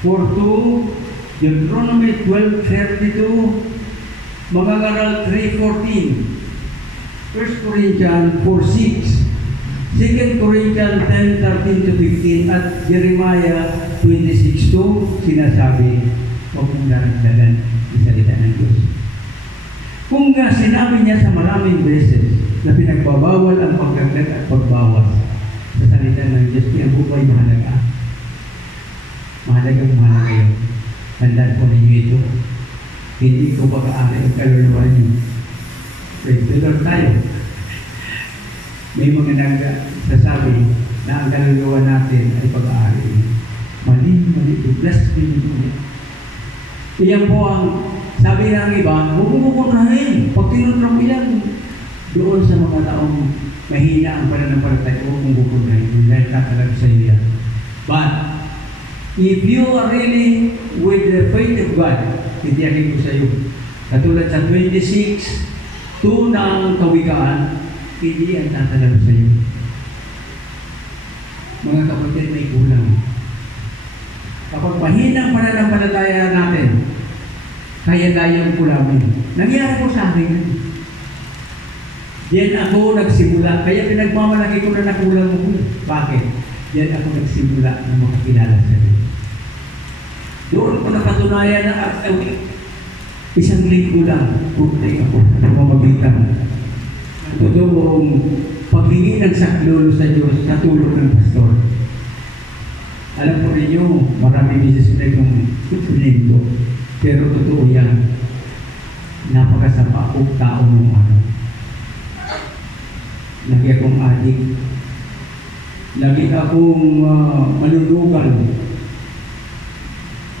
4:2, Deuteronomy 12:32, Mga-aral 3:14, 1 Corinthians 4:6, 2 Corinthians 10:13-15, at Jeremiah 26:2, sinasabi, huwag mong daragdagan ang salita ng Diyos. Kung nga sinabi niya sa maraming beses na pinagbabawal ang pagdagdag at pagbawas sa salita ng Diyos, yan po ay mahalaga. Mahalaga yun. Tandaan po ninyo ito. Hindi ko pag-aari ang kaluluwa niyo. Regular tayo. May mga nagsasabi na ang kaluluwa natin ay pag-aari. Mali, blasphemy po. Iyan po ang sabi ng iba, huwag mo kunahin. Pag tinutrak ilan, doon sa mga taong mahina ang pananampalataya, huwag mong kukunahin. Dahil katalag sa iyo yan. But, if you are really with the faith of God, titiyakin ko sa iyo. Katulad sa 26:2 ng Kawikaan, hindi ang tatalag sa iyo. Mga kapatid, may kulang. Kapag mahina ang pananampalataya natin, kaya dayang kulamin. Nangyari po sa akin. Diyan ako nagsimula. Kaya pinagmamalaki ko na nakulang mo. Bakit? Diyan ako nagsimula na makakilala sa Diyos. Doon ko napatunayan na isang linggo lang. Puntay ako na mamagitan. Totoong paghingi ng saklolo sa Diyos sa tulong ng pastor. Alam po ninyo, marami bisis na yung linggo. Pero totoo yan, napakasama akong tao ng ano. Lagi akong adik. Lagi akong manunugal.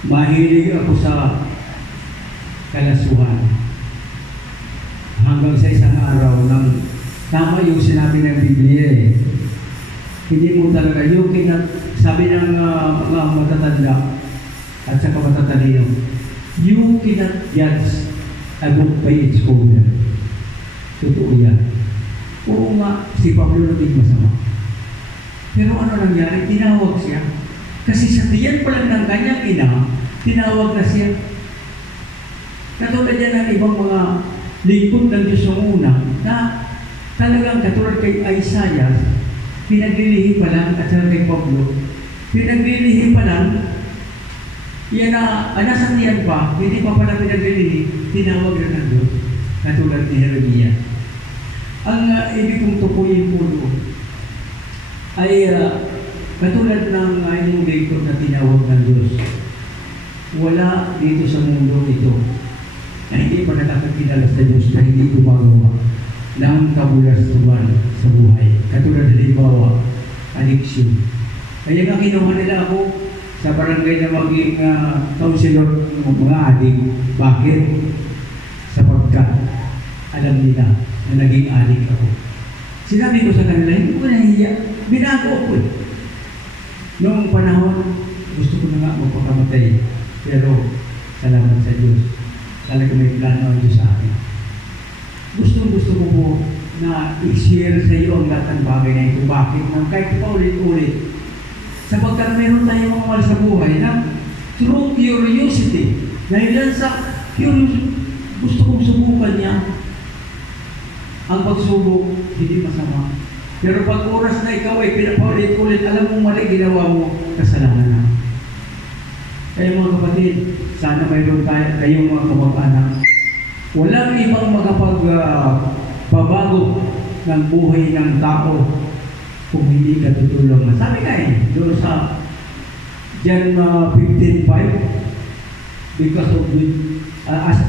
Mahilig ako sa kalasuhan. Hanggang sa isang araw ng tama yung sinabi ng Biblia eh. Hindi mo talaga yung sabi ng mga matatanda at saka matatalino, you cannot judge a book by its cover. Totoo yan. Oo nga, si Pablo naging masama. Pero ano nangyari? Tinawag siya. Kasi sa tiyan pa lang ng kanyang ina, tinawag na siya. Katulad yan ng ibang mga lingkod ng Diyos ng una, na talagang katulad kay Isaiah, pinaglilihi pa lang, at saka kay Pablo, pinaglilihi pa lang, yan na, nasa tiyan pa, hindi pa pala pinaglilihi, tinawag na ng Diyos, katulad ni Jeremiah. Ang ibig kong tukuyin po doon ay katulad ng inyong lingkod na tinawag ng Diyos. Wala dito sa mundo ito na hindi pa nakakakilala sa Diyos na hindi gumagawa ng kabulastugan sa buhay. Katulad halimbawa, addiction. Kaya nga kinuha nila ako sa barangay na maging counselor ng mga adik. Bakit? Sapagkat alam nila na naging adik ako. Sinabi ko sa kanila, hindi ko nahiya. Binago ko. Noong panahon, gusto ko na nga magpakamatay. Pero, salamat sa Diyos. Talaga may plano ang Diyos sa akin. Gusto ko po na i-share sa iyo ang lahat ng bagay na ito. Bakit? Kahit pa ulit-ulit. Sapagkat meron tayong mga mahal sa buhay na through curiosity. Dahil lang sa curiosity, gusto kong subukan niya. Ang pagsubok, hindi masama. Pero pag oras na ikaw ay pinapaulit-ulit, alam mong mali, ginawa mo, kasalanan na. Kaya mga kapatid, sana mayroon kayong mga kamag-anak Walang ibang magpapagbabago ng buhay ng tao kung hindi ka tutulungan. Sabi nga doon sa John 15:5, because of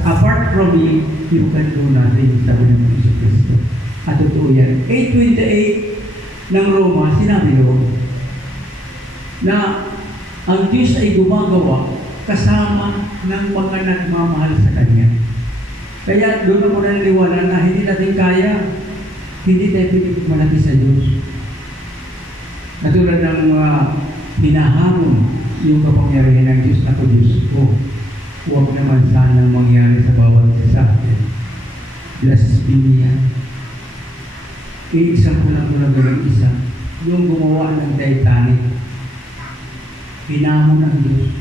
apart from me, you can do nothing, sabi ng Jesus Cristo. At totoo yan. 8:28 ng Roma, sinabi doon na ang Diyos ay gumagawa kasama ng mga nagmamahal sa Kanya. Kaya doon ako naniniwala na hindi natin kaya, hindi tayo pinagmalaki sa Diyos. Katulad ng mga hinahamon yung kapangyarihan ng Diyos, ako Diyos ko. Huwag naman sanang mangyari sa bawat isa sa atin. Blasphemia. Isang kulang-kulang ng isa, yung gumawa ng Titanic. Hinamon ng Diyos.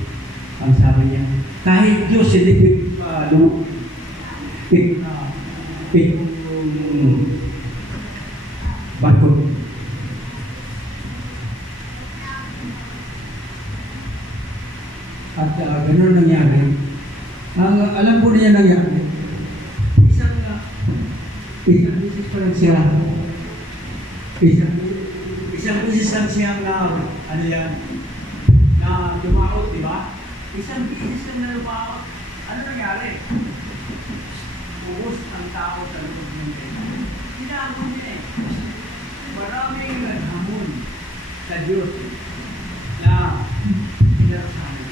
Ang sabi niya, kahit Diyos hindi bakit? At gano'n nangyari. Alam po niya nangyari. Isang beses pa lang siya. Isang beses lang siya na lumaot, di ba? Isang beses lang na lumaot. Ano nangyari? Ubus ang tao sa loob ng tent. Hinamon niya Maraming naghamon sa Diyos na pinagsabi.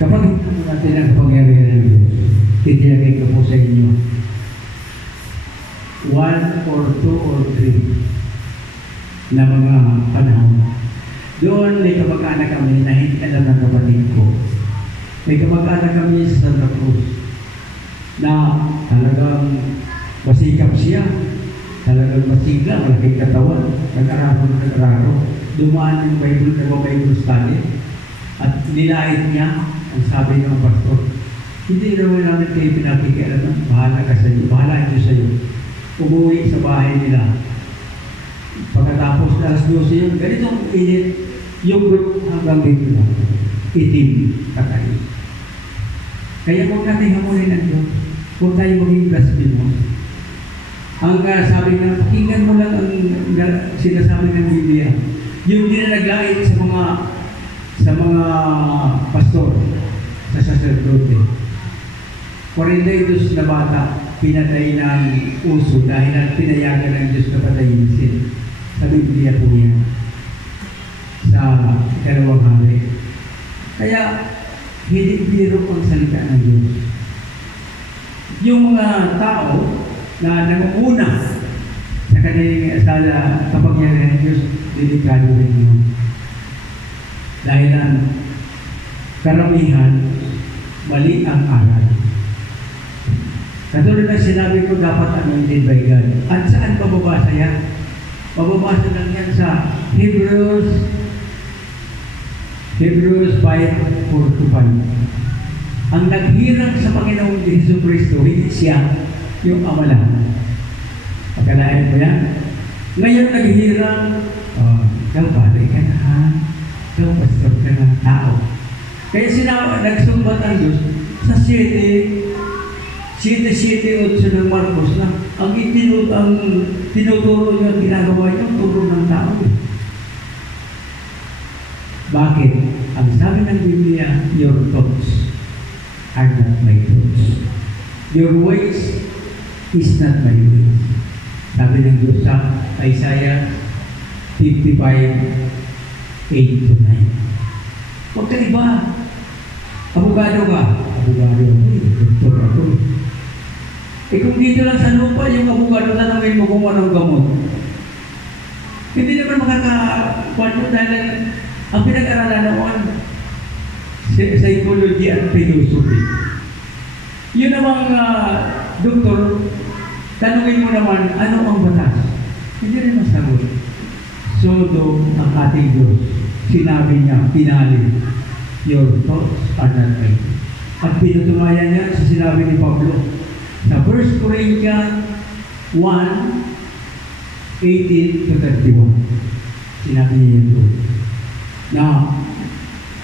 Kapag ito natin ang pangyarihan ng Diyos, titigay ko po sa inyo. 1 or 2 or 3 na mga panahon. Doon may kamag-anak kami na hindi alam ng kapatid ko. May kamag-anak kami sa Santa Cruz na talagang masikap siya, talagang masigla, malaking katawan, nag-araro. Dumaan yung Bible study at nilait niya ang sabi ng pastor. Hindi naman namin kayo pinakikialaman, bahala ka sa iyo, bahala ito sa iyo. Umuwi sa bahay nila. Pagkatapos na alas 12 yun, ganitong init, yung group hanggang dito na, itim, katay. Kaya huwag natin hamunin ang Diyos. Huwag tayo maging blasphemous. Ang sabi na, pakinggan mo lang ang sinasabi ng Biblia. Yung di na naglait sa mga pastor, sa sacerdote. 42 na bata, pinatay ng uso dahil at pinayagan ng Diyos na patayin sila. Sa Biblia po yan. Sa Ikalawang Hari. Kaya, hindi biro ang salita ng Diyos. Yung mga tao na nangunguna sa kanilang kapangyarihan ng Diyos, delikado rin yun. Dahil ang karamihan, mali ang aral. Katulad na sinabi ko, dapat anointed by God. At saan mababasa yan? Mababasa lang yan sa Hebrews 5:4-5. Ang naghirang sa Panginoong Hesus Kristo, hindi siya, yung Ama lang. Pagkalain mo yan. Ngayon naghirang, ikaw pare ka na ha? Ikaw pastor ka na tao. Kaya nagsumbat ang Diyos sa 7:8 ng Marcos na ang tinuturo niya, ginagawa niya, turo ng tao. Bakit? Ang sabi ng Biblia, your thoughts are not my thoughts. Your ways is not my ways. Sabi ng Diyos sa Isaiah 55:8-9. Huwag ka iba. Abogado ka. Abogado ako. Doktor ako. Kung dito lang sa lupa, yung abogado tanongin mo kung anong gamot. Hindi naman makakakwento dahil ang pinag-aralan noon, psychology at philosophy. Yun namang doktor, tanungin mo naman, ano ang batas? Hindi rin masagot. Sodo ang ating Diyos. Sinabi niya, pinalin, your thoughts are not right. At pinutumayan niya sa sinabi ni Pablo sa 1 Corinthians 1:18-31. Sinabi niya ito na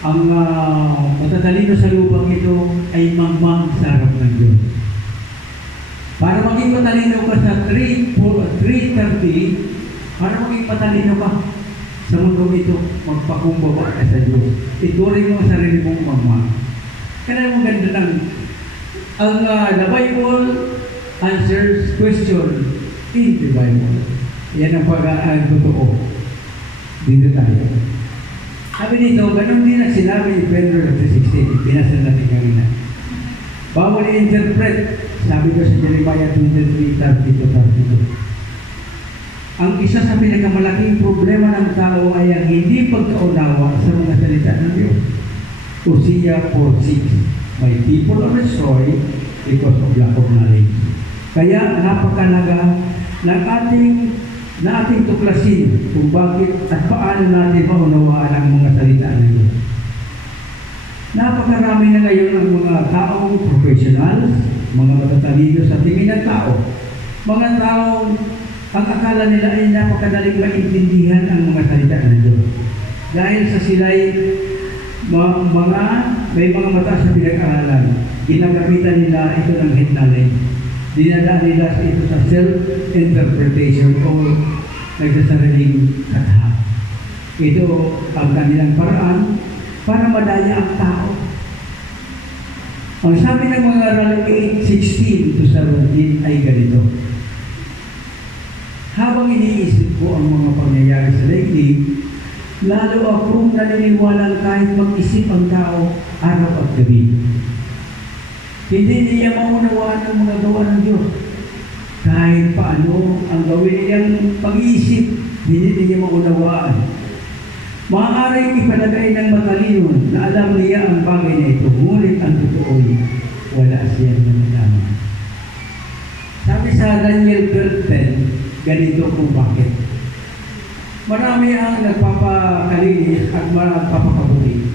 ang matatapos matatalino sa lupang ito ay mangmang sa harap ng Diyos. Para maging matalino ka sa 3:30, para maging matalino ka sa mundo ito, magpakumbaba ka sa Diyos. Ituring mo ang sarili mong mangmang. Kaya mo ganda lang. The Bible answers question in the Bible. Yan ang pag-aaral totoo. Dito tayo. Sabi dito, ganun din ang sinabi ni Pedro 3:16. Binasa natin kanina. Bawal i-interpret. Sabi ko sa Jeremiah 23:30-32. Ang isa sa pinakamalaking problema ng tao ay ang hindi pagkaunawa sa mga salita ng Diyos. Hosea 4:6. My people are destroyed because of lack of knowledge. Kaya napakalaga ng ating tuklasin kung bakit at paano natin maunawaan ang mga salita ng Diyos. Napakarami na ngayon ang mga taong professionals, mga matatalino sa tingin ng tao. Mga taong ang akala nila ay napakadaling maintindihan ang mga salita ng Diyos. Dahil sa sila'y may mga mataas na pinag-aaralan, ginagamitan nila ito ng head knowledge. Dinadaan nila ito sa self-interpretation o nagsasariling katha. Ito ang kanilang paraan para madaya ang tao. Ang sabi ng mga aral 8:16-17 ay ganito. Habang iniisip ko ang mga pangyayari sa daigdig, lalo akong naniniwalang kahit mag-isip ang tao araw at gabi. Hindi niya maunawaan ang mga gawa ng Diyos. Kahit paano ang gawin niyang pag-iisip, hindi niya maunawaan. Maaaring ipalagay ng matalino na alam niya ang bagay na ito, ngunit ang totoo'y wala siyang nalaman. Sabi sa Daniel 12:10, ganito kung bakit. Marami ang nagpapakalinis at magpapakabuti.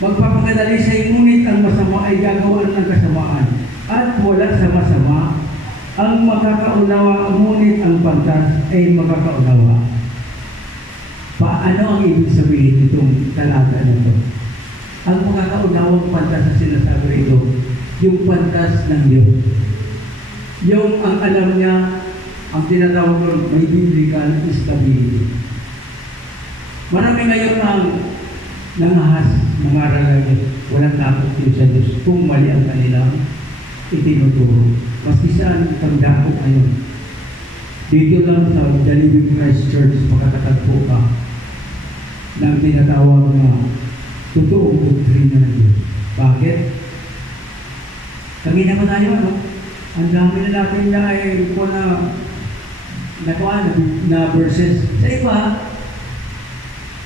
Magpapakadali sa ngunit ang masama ay gagawin ng kasamaan. At wala sa masama, ang makakaunawa, ngunit ang pantas ay makakaunawa. Paano ang ibig sabihin itong talata na ito? Ang makakaunawang pantas na sinasabi ito, yung pantas ng Diyos. Yung ang alam niya, ang tinatawag doon, may biblical stability. Marami ngayon ang nangahas, mangaral ng Diyos, walang takot yun sa Diyos kung mali ang kanilang itinuturo. Maski saan pagdako ngayon. Dito lang sa The Living Christ Church, makakatagpo ka ng tinatawag na totoong doktrina ng Diyos. Bakit? Kanina pa tayo, ano? Ang dami na natin na ay ko na verses. Sa iba,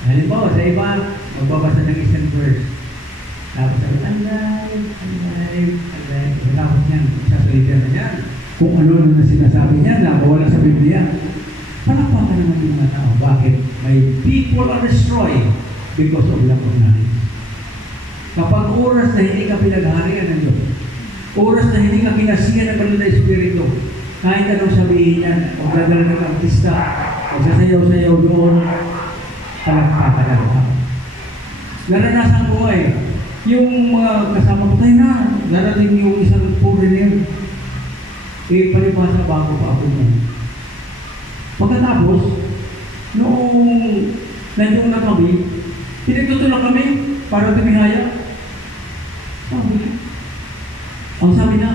halimbawa, sa iba, magbabasa ng isang verse. Tapos sabi, alive. Tapos yan, sasalita na yan. Kung ano na sinasabi niya na wala sa Biblia. Palakpakan naman yung mga tao. Bakit? My people are destroyed because of lack of knowledge. Kapag oras na hindi ka pinagharian ng Diyos, oras na hindi ka kinasiyan ng Banal na Espiritu, kahit anong sabihin niya, huwag nagdala ng artista, huwag sasayaw-sayaw doon, palakpakan na tao. Naranasan ko yung mga kasama ko tayo na, narating yung isang foreigner, palibasa bago pa ako mo. Pagkatapos, noong nandiyon na kami, pinagtutulak kami para tumihaya. Ang sabi na,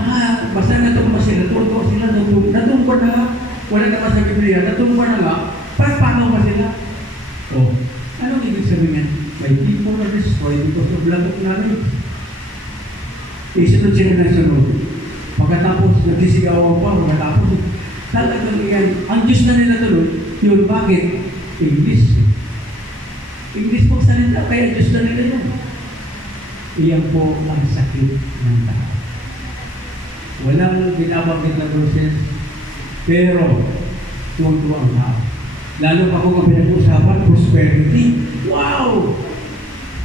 basta natumba sila, natuwa sila, natumba na nga, wala naman sa Biblia, natumba na nga, paano ba sila? Anong ibig sabihin yan? My people are destroyed because of lack of knowledge. Isunod sila na sunod. Pagkatapos, nagsisigawan pa, pagkatapos, talagang yan, ang Diyos na nila tuloy, yun, bakit? English. English po salita, kaya Diyos na nila yan. Iyan po ang sakit ng tao. Walang binabanggit na verses, pero tuwang-tuwa ang tao. Lalo pa kung ang pinag-usapan, prosperity. Wow!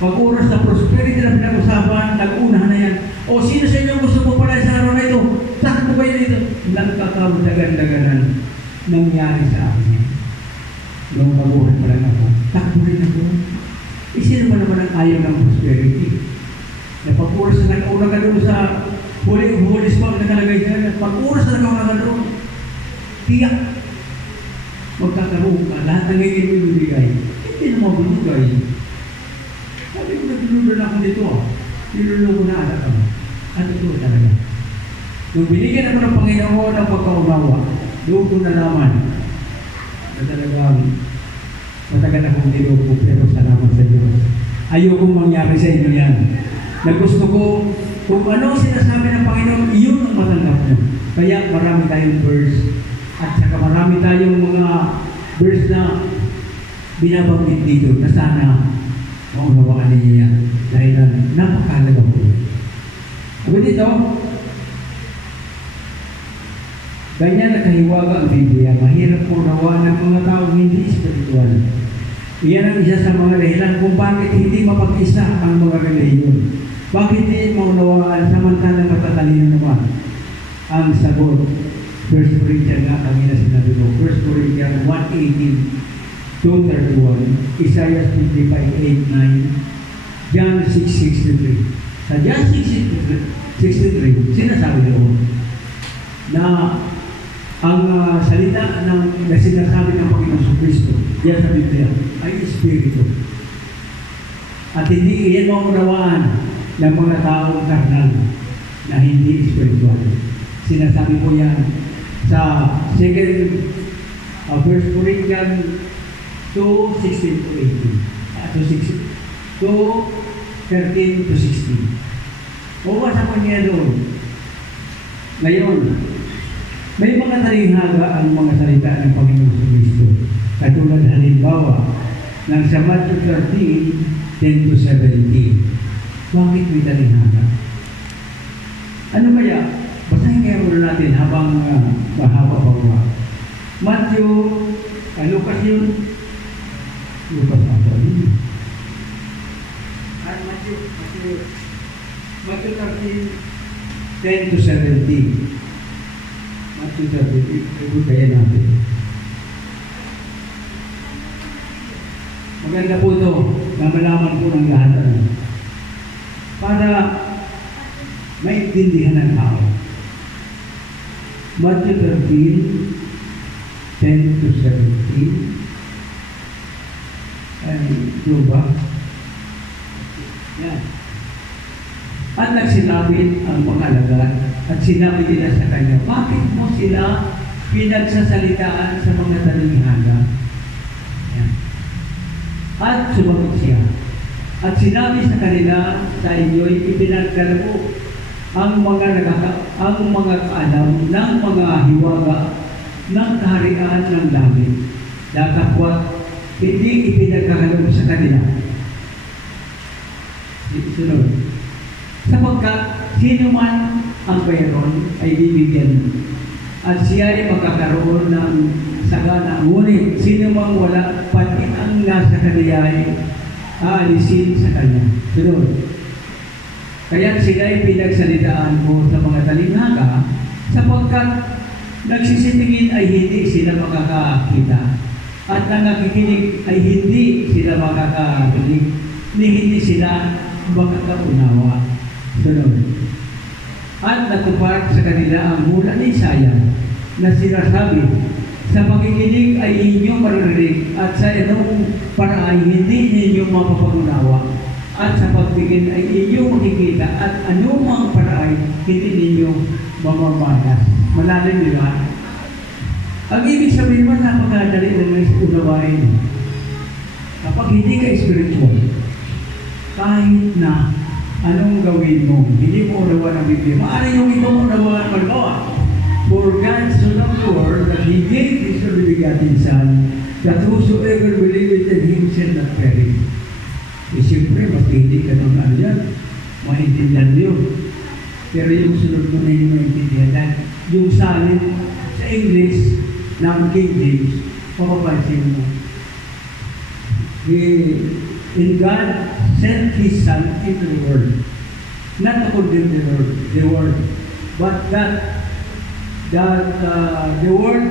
Pag oras na prosperity na pinag-usapan, nag-una na yan. O sino sa inyo gusto mo pala sa araw na ito? Saan po kayo dito? Nagkakaroon-dagan-daganan nangyari sa akin. Nung mabuhay pa lang ako, takbo rin ako. Sino ba naman ang ayaw ng prosperity? Na oras na nakauna ka doon sa huli spot na nakalagay dyan. Pag oras na nakauna ka doon, tiyak, magkakaroon ka. Lahat ng ngayon yung binibigay. Hindi na mabunugay. Sabi ko, naglulo na ako dito. Nilulo ko na anak ako. At ito talaga. Nung binigyan ako ng Panginoon ang pagkaunawa, doon ko nalaman na talagang matagal akong nilupo, pero salamat sa Diyos. Ayokong mangyari sa inyo yan. Na gusto ko, kung ano sinasabi ng Panginoon, iyon ang matanggap nyo. Kaya marami tayong verse. At saka marami tayong mga verse na binabanggit dito na sana maunawaan ninyo yan. Dahil napakahalaga po. Sabi dito, ganyan nakahiwaga ang Biblia. Mahirap po nawa ng mga taong hindi spiritual. Iyan ang isa sa mga dahilan kung bakit hindi mapag-isa ang mga reliyon. Bakit hindi maunawaan samantalang matatalino naman ang sagot. 1 Corinthians nga kanina sinabi ko. 1 Corinthians 1:18 to 31, Isaiah 55:8-9, John 6:63. Sa John 6:63, sinasabi doon na ang salita na sinasabi ng Panginoon Kristo yan sa Biblia ay Espiritu. At hindi iyan maunawaan ng mga taong karnal na hindi spiritual. Sinasabi po yan sa 2 Corinthians 2:16-18. To 13-16. Bawasa po niya doon. Ngayon, may mga talinghaga ang mga salita ng Panginoon Kristo. Katulad halimbawa ng sa Matthew 13:10-17. Bakit may talinghaga? Ano kaya? Basahin kaya muna natin habang mahaba pa ba. Matthew, Lucas yun? Lucas ako. Matthew 13:10-17. Matthew 13, kaya natin. Maganda po ito na malaman po ng lahat para maintindihan ng tao. Matthew 13:10-17. Ay, ito ba? Yan. At nagsilapit ang mga alagad at sinabi nila sa kanya, bakit mo sila pinagsasalitaan sa mga talinghaga? Yan. At sumagot siya. At sinabi sa kanila, sa inyo'y ipinagkalabo ang mga kaalam ng mga hiwaga ng kaharian ng langit. Datapwat, hindi ipinagkakalabo sa kanila. Sunod. Sapagkat sino man ang mayroon ay bibigyan at siya ay magkakaroon ng sagana. Ngunit sino mang wala, pati ang nasa kanya ay aalisin sa kanya. Sunod. Kaya sila ay pinagsalitaan mo sa mga talinghaga sapagkat nagsisitingin ay hindi sila makakakita at ang nakikinig ay hindi sila makakarinig ni hindi sila makakaunawa. Sunod. At natupad sa kanila ang hula ni Isaiah na sinasabi, sa pakikinig ay inyong maririnig at sa anong paraan hindi ninyo mapapag-unawa at sa pagtingin ay inyong makikita at anumang paraan hindi ninyo mamamanas. Malalim nila. Ang ibig sabihin naman napakadali na unawain. Kapag hindi ka spiritual, kahit na anong gawin mo, hindi mo unawa ng Biblia. Maaari yung ibang unawa ng magawa. For God so loved the world that He gave His only begotten Son, that whosoever believeth in Him shall not perish. Siyempre, mas hindi ka nung ano yan, maintindihan yun. Pero yung sunod mo na yung maintindihan na, yung salin sa English ng King James, papapansin mo. In God sent His Son into the world, not to condemn the world, but that the world,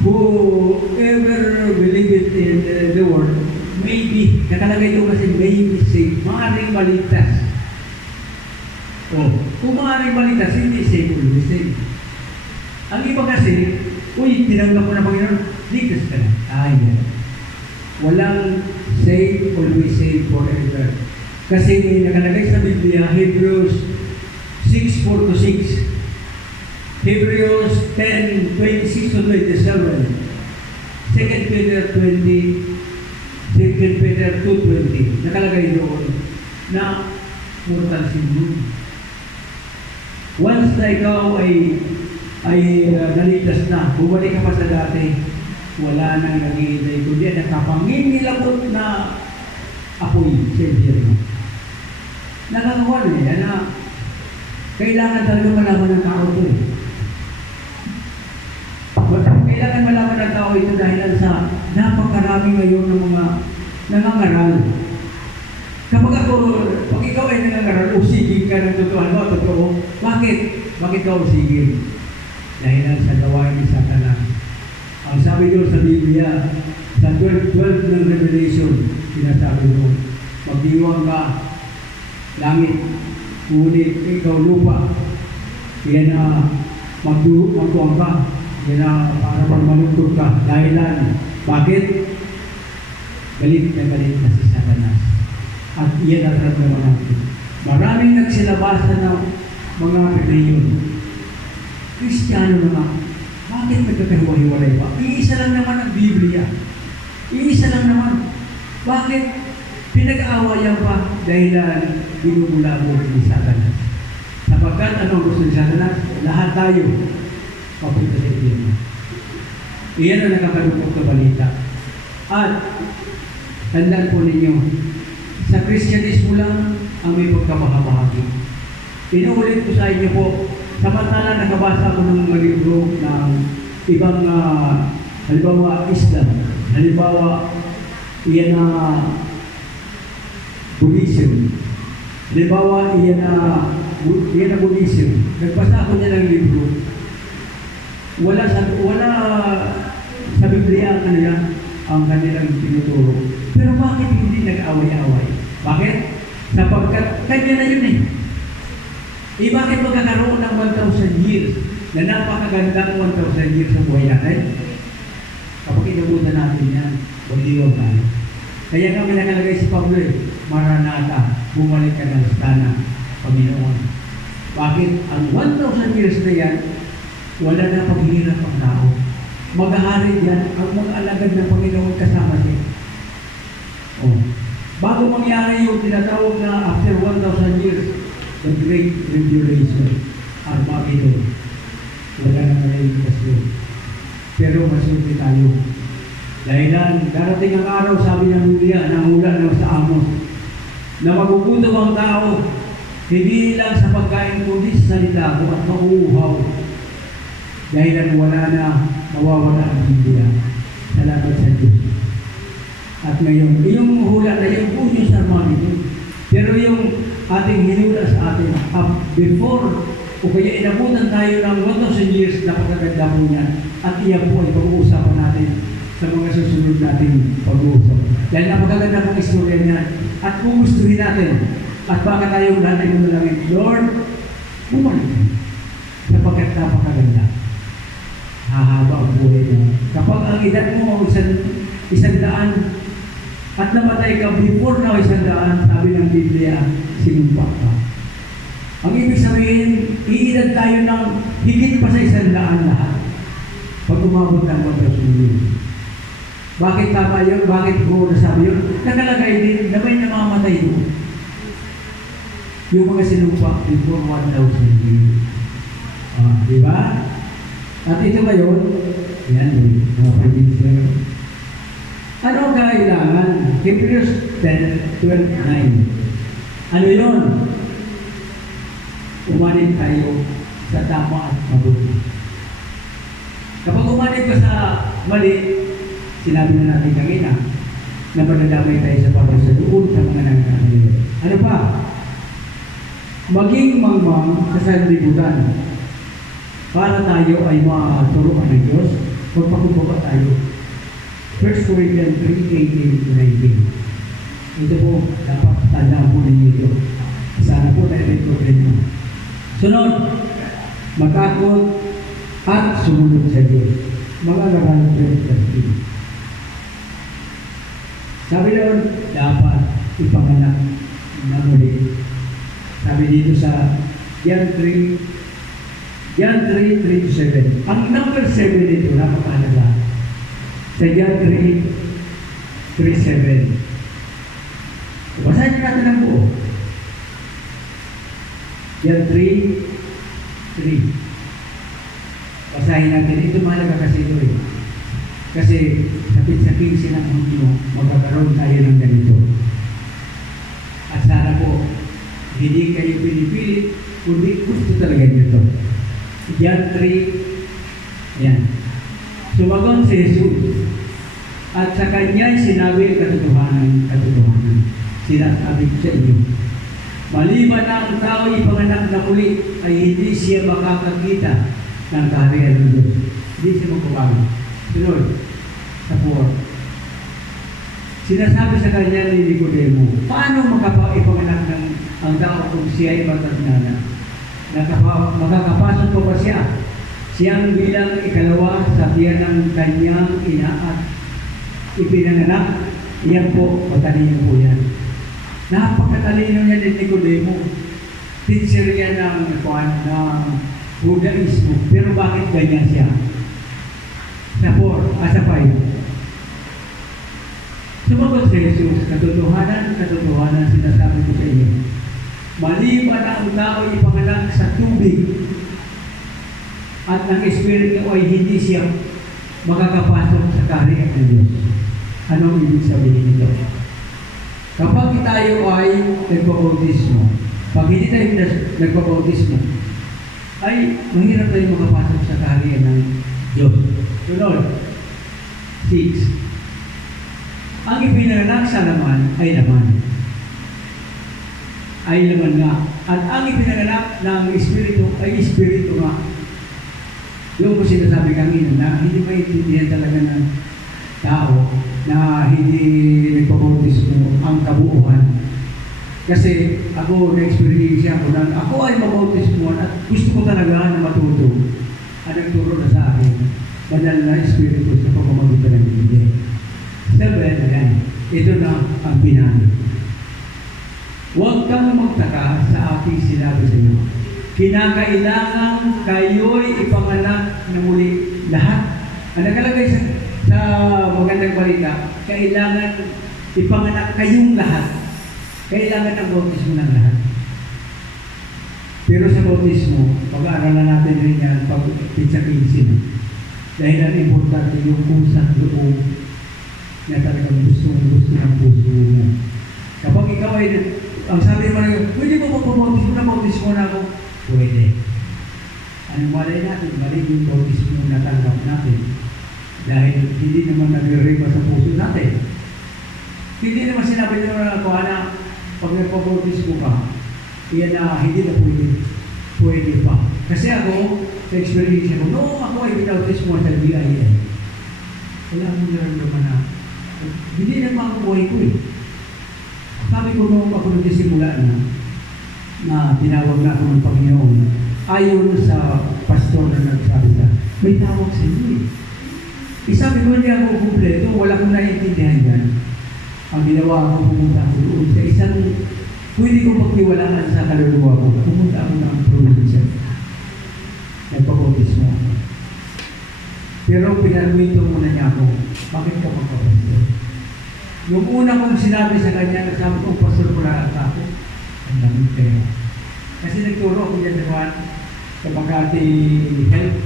whoever believeth in the world maybe, nakalagay doon kasi maybe saved, maaaring maligtas. Kung maaaring maligtas, hindi saved, always saved. Ang iba kasi, tinanggap mo na Panginoon, ligtas ka na. Yan. Walang saved, always saved forever. Kasi may nakalagay sa Biblia, Hebrews 6:4-6, Hebrews 10:26 to 27, 2 Peter 2:20, nakalagay doon na mortal sin yun. Once na ikaw ay naligtas na, bumalik ka pa sa dati, wala nang naghihintay kundi ang nakapangingilabot na apoy sa impyerno. Nakakawan na kailangan talaga malaman ng tao ito Kailangan malaman ng tao ito dahil sa napakarami ngayon ng mga nangangaral. Pag ikaw ay nangangaral, usigin ka ng totoo. Bakit? Bakit ka usigin? Dahil sa gawain ni Satanas. Ang sabi doon sa Biblia, sa 12 ng Revelation, sinasabi doon, magdiwang ka, langit, ngunit ikaw lupa, yan na magtuwang ka, yan na para malungkot ka. Dahilan, bakit? Galit na si Satanas. At iyan ang naman natin. Maraming nagsilabasan ng mga reliyon. Kristiyano naman, bakit nagkakahiwa-hiwalay pa? Iisa lang naman ang Biblia. Iisa lang naman. Bakit pinag-aawayan pa? Dahilan binubulabog ni Satanas. Sapagkat anong gusto ni Satanas? Lahat tayo papunta sa impyerno. Iyan ang nakakalungkot na balita. At tandaan po ninyo, sa Kristyanismo lang ang may pagkabahagi. Inuulit ko sa inyo po, samantala nakabasa ko ng mga libro ng ibang, halimbawa Islam, halimbawa iyan na Buddhism, halimbawa iyan na Buddhism. Nagbasa ko niya ng libro. Wala sa Biblia ang kanilang tinuturo. Pero bakit hindi nag-away-away? Bakit? Sapagkat kanya na yun bakit magkakaroon ng 1,000 years na napakagandang 1,000 years sa buhay natin? Kapag inabutan natin yan, magdiwag tayo. Kaya nga may nakalagay si Pablo, Maranatha, bumalik ka ng sana, Panginoon. Bakit? Ang 1,000 years na yan, wala na paghihirap ang tao. Mag-ahari yan ang mga alagad ng Panginoon kasama niya. Bago mangyari yung tinatawag na after 1,000 years, the Great Tribulation, Armageddon. Wala na ngayon kasi. Pero masulti tayo. Dahilan, darating ang araw, sabi ng Biblia, nangula na sa Amos, na magugutom ang tao, hindi lang sa pagkain kundi sa salita ko at mauuhaw. Dahilan wala na, mawawala ang Biblia. Salamat sa Diyos. At ngayon, yung hula na yung punyo sa Armageddon. Pero yung ating hinula sa atin, before, o kaya inabutan tayo ng 1,000 years, napakaganda po niya. At iyan po ay pag-uusapan natin sa mga susunod nating pag-uusap. Dahil napakaganda pong istorya niya. At kung gustuhin natin, at baka tayo natin mo nalangin, Lord, bumalik ka. Sapagkat napakaganda. Hahaba ang buhay mo. Kapag ang edad mo isang daan, at namatay ka before na 100, sabi ng Biblia, sinumpa ka. Ang ibig sabihin, iinad tayo ng higit pa sa 100 lahat. Pag umabot ng 1,000. Bakit tama yun? Bakit ko nasabi yun? Nakalagay din na may namamatay doon. Yung mga sinumpa before 1,000 years. Diba? At ito ngayon, yan, mga producer. Ano kailangan? Hebrews 10:12-9. Ano yun? Umanid tayo sa tama at mabuti. Kapag umanid ka sa mali, sinabi na natin kanina, na manadamay tayo sa parusa doon sa mga nangangalit. Ano pa? Maging mangmang sa sanlibutan para tayo ay maturuan ng Diyos, magpakumbaba tayo. 1 Corinthians 3:18-19. Ito po, dapat tandaan po ninyo ito. Sana po tayo may problema. Sunod, matakot at sumunod sa Diyos. Mga Tagalog 20:13. Sabi doon, dapat ipanganak na muli. Sabi dito sa John 3:3-7. Ang number 7 dito, napakahalaga. Sa John 3:7. Basahin natin ang buo. John 3:3. Basahin natin. Ito mahalaga kasi ito eh. Kasi sa 15 ng mundo, magkakaroon tayo ng ganito. At sana po, hindi kayo pinipilit, kundi gusto talaga nyo ito. John 3, ayan. Sumagot si Jesus, at sa kanya'y sinabi ang katotohanan. Sinasabi ko sa inyo, maliban na ang tao ipanganak na muli, ay hindi siya makakakita ng kaharian ng Diyos. Hindi siya magpapago. Sunod, sa 4. Sinasabi sa kanya ni Nicodemo, paano ipanganak ng ang tao kung siya ay matanda na? Makakapasok po ba siya? Siyang bilang ikalawa sa tiyan ng kanyang ina at ipinanganak. Iyan po, matalino po yan. Napakatalino niya ni Nicodemo. Teacher yan ng Buddhismo. Pero bakit ganyan siya? Sa 5. Sumagot si Jesus, katotohanan sinasabi ko sa inyo. Maliban ang tao ipanganak sa tubig at ng Espiritu ay hindi siya makakapasok sa kaharian ng Diyos. Anong ibig sabihin nito? Kapag tayo ay nagpabautismo, pag hindi tayo nagpabautismo, ay mahirap tayo makapasok sa kaharian ng Diyos. Sunod, 6. Ang ipinanganak sa laman ay laman. Ay laman nga. At ang ipinanganak ng Espiritu ay Espiritu nga. Yung ko sinasabi kanina na hindi maintindihan talaga ng tao na hindi nagpabautismo ang kabuuan. Kasi ako na-experience ako na ako ay mabautismo at gusto ko talaga na matuto. At nagturo na sa akin, banal na Espiritu sa pagmamagitan ng Biblia. 7, ayan. Ito na ang pinali. Huwag kang magtaka sa aking sinabi sa iyo. Kinakailangan kayo'y ipanganak na muli lahat. Ang nakalagay sa magandang balita, kailangan ipanganak kayong lahat. Kailangan ang bautismo ng lahat. Pero sa bautismo, pag-aaralan natin rin yan pag sa 15. Dahil ang importante yung pusat loob na talagang gusto ng puso mo. Kapag ikaw ay, ang sabi mo na, pwede mo bautismo na ako? Pwede. Anong malay natin? Mali yung bautismo na tanggap natin. Dahil hindi naman nagre-rema sa puso natin. Hindi naman sinabi nyo na ako na pag nagpabautismo ka, iyan na hindi na pwede pa. Kasi ako, sa experience ko, noong ako ay binautismo sa BIA, wala akong naramdaman na hindi naman ang buhay ko eh. Sabi ko noong ako nagsisimula na tinawag na ako ng Panginoon, ayon sa pastor na nagsabi na, may tawag sa iyo eh. Sabi ko, hindi ako kumpleto, wala akong naiintindihan yan. Ang ginawa ko, pumunta ako doon sa isang, pwede ko magtiwalaan sa kaluluwa ko, pumunta ako ng probinsya. Nagpabautismo ako. Pero pinarwento muna niya ako, bakit ka magpapastor? Yung una kong sinabi sa kanya, nagsabi ko, pastor ko lahat ako. Ang lamig kayo. Kasi nagturo ako dyan sa Makati Health.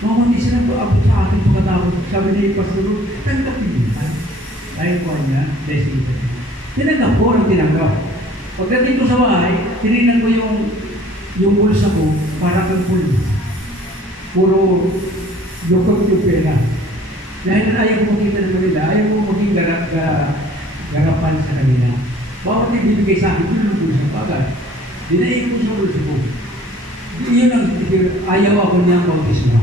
Mga kondisyon na ito, abot sa akin pagkatapos. Sabi niya yung pastor, tanggapin niya. Dahil ko niya, blessing ko. Tinanggap ko ang tinanggap. Pagdating ko sa bahay, tinignan ko yung bulsa ko, para kang pulis. Puro lukot yung pera. Dahil ayaw ko makita ng kanila, ayaw ko maging garapan sa kanila. Bawat ibibigay sa akin, yun ang bulsa. Bagay. Dinayin ko sa bulsa ko. Yun ang ayaw ako niyang bautismo.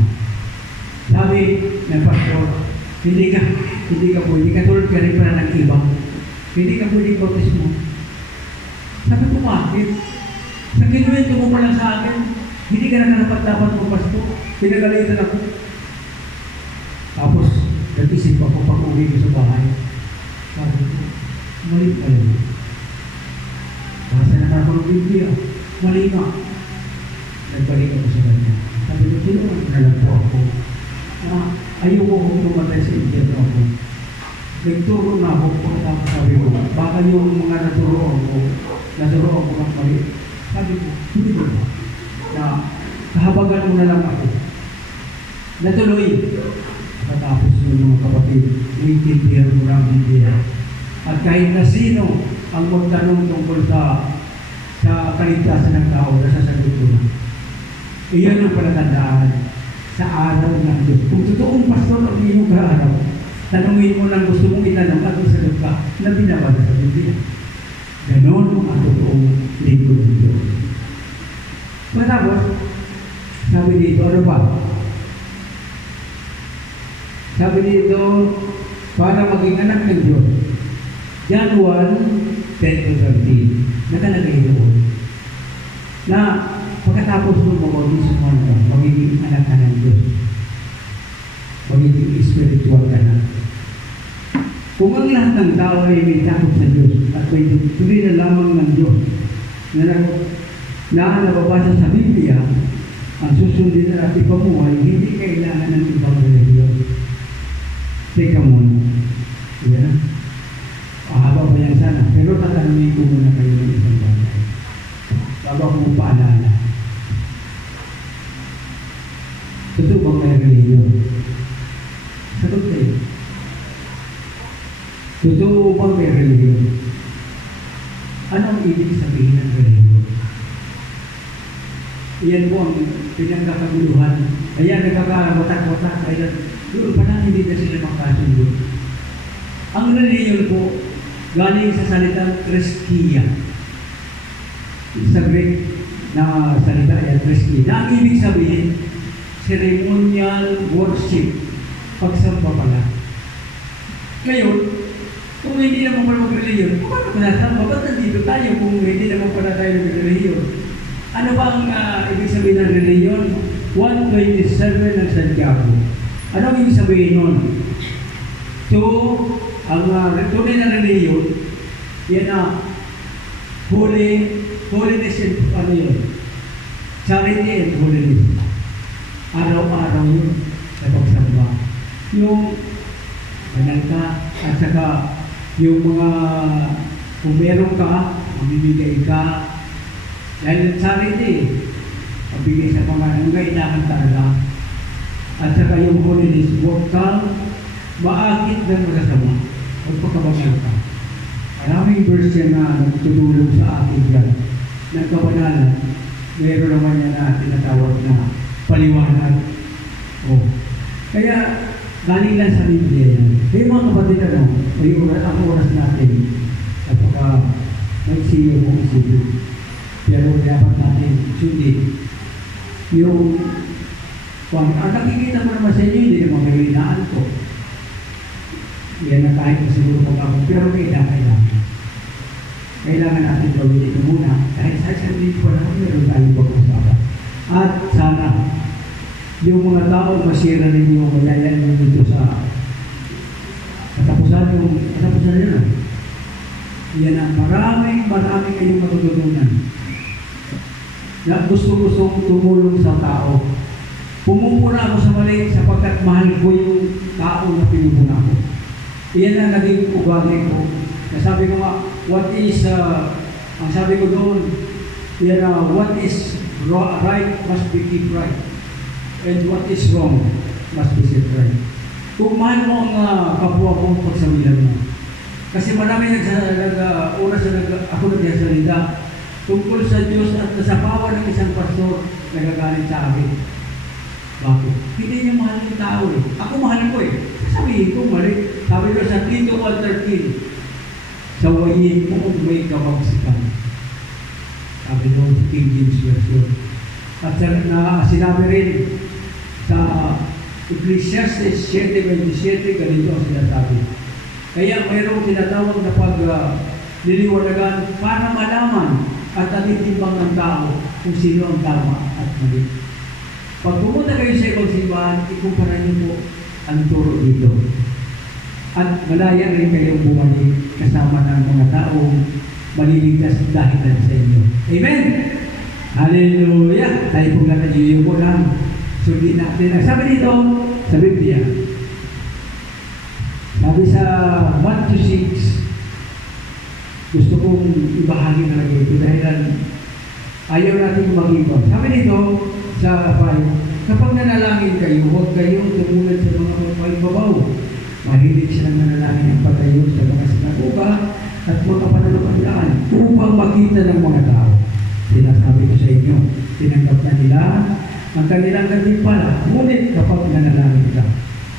Sabi ng pastor, hindi ka pwede, katulad ka rin para ng iba. Hindi ka pwedeng bautismo. Sabi ko, bakit? Sa kinuwento mo pa lang sa akin, hindi ka na karapat-dapat mo, Pasto. Pinagalitan ako. Tapos, nag-isip ako pag uwi ko sa bahay. Sabi ko, mali pa yun. Basta na ako ng Biblia. Mali nga. Nagbalik ako sa kanya. Sabi ko, tulungan ko na lang po ako. Ayoko kong tumatay sa impyerno ako. Nagturo na ako pagkatapos sabi ko, baka yung mga naturoan ko ng mali. Sabi ko, hindi ko na kahabagan mo na lang ako. Natuloy. Pagkatapos yung mga kapatid, naiintindihan mo lang Biblia. At kahit na sino ang magtanong tungkol sa kaligtasan ng tao, nasasagot ko na. Iyan ang palatandaan sa araw ng Diyos. Kung totoong pastor ang iyong kaaraw, tanungin mo lang gusto mong itanong at masagot ka na binabasa sa Biblia. Ganon ang totoong lingkod ng Diyos. Matapos, sabi dito, ano ba? Sabi dito, para maging anak ng Diyos, John 1, 10-13, nakalagay doon, na pagkatapos mo mag-audition mo ka, magiging anak ka ng Diyos. Magiging spiritual ka na. Kung ang lahat ng tao ay may takot sa Diyos at may tuloy na lamang ng Diyos na nababasa sa Biblia, ang susundin na natin pamuhay, hindi kailangan ng ibang religion. Teka muna. Yan. Haba ba yan sana? Pero tatanungin ko muna kayo ng isang bagay. Bago akong paalala. Totoo bang may religion? Sagot kayo. Totoo bang may religion? Anong ibig sabihin ng religion? Iyan po ang pinagkakaguluhan. Kaya nagkakawatak-watak. Kaya doon pa na hindi na sila makasundo. Ang religion po, galing sa salitang Christia. Sa Greek na salita ay Christia. Na ang ibig sabihin, ceremonial worship. Pagsamba pala. Ngayon, kung hindi naman pala mag-religion, paano ko nasamba? Ba't nandito tayo kung hindi naman pala tayo mag-religion? Ano ba ang ibig sabihin ng religion? 1:27 ng Santiago. Ano ang ibig sabihin nun? So, ang tunay na religion, yan na holiness and ano yun? Charity and holiness. Araw-araw yun sa pagsamba. Yung banal ka, at saka yung mga kung meron ka, mamimigay ka. Dahil charity, mabigay sa mga kailangan talaga. At saka yung holiness, huwag kang maakit ng masasama. Huwag pagkabangal ka. Maraming verse na nagtutulong sa akin yan. Ng kabanalan, meron naman yan na tinatawag na paliwanag. Oh. Kaya, galing lang sa Biblia yan. Kaya mga kapatid, ang oras natin, napaka may siyo kong isipin. Pero dapat natin sundin yung kung nakikita mo naman sa inyo, hindi naman kayo inaan ko. Yan na kahit na siguro pag ako, pero kailangan. Kailangan natin gawin ito muna. Kahit sa isang dito pa naman, meron tayong pag-usapan. At sana, yung mga tao masira rin yung mayayan nyo dito sa katapusan nyo. Yan na, maraming kayong matutunan. Na gusto-gustong tumulong sa tao. Pumupuna ako sa mali sapagkat mahal ko yung tao na pinupuna ko. Iyan ang naging ugali ko. Nasabi ko nga, what is, ang sabi ko doon, what is right must be kept right. And what is wrong must be set right. Kung mahal mo ang kapwa mo, pagsabihan mo. Kasi marami oras na ako nagsasalita tungkol sa Diyos at sa pawa ng isang pastor nagagalit sa akin. Bakit? Hindi niya mahal yung tao eh. Ako mahal ko eh. Sabihin ko mali. Sabi ko sa Tito 1:13, sawayin mo kung may kabagsikan. Sabi ko sa King James Version. At sinabi rin sa Ecclesiastes 7:27, ganito ang sinasabi. Kaya mayroong tinatawag na pagliliwanagan para malaman at natitimbang ng tao kung sino ang tama at mali. Pag pumunta kayo sa ibang simbahan, ikumpara niyo po ang turo dito. At malaya rin kayong bumalik kasama ng mga taong maliligtas dahil sa inyo. Amen! Hallelujah! Tayo pong nakadiyo po lang. Sundin natin. Ang sabi dito sa Biblia, sabi sa 1-6, gusto kong ibahagi na ito dahil ayaw natin mag-ibang. Sabi dito sa 5, kapag nanalangin kayo, huwag kayong tumulad sa mga mapaibabaw. Mahilig silang nanalangin ang patayo sa mga sinagoga at mga pananampalaan upang makita ng mga tao. Sinasabi ko sa inyo, tinanggap na nila ang kanilang gantimpala, ngunit kapag nanalangin ka,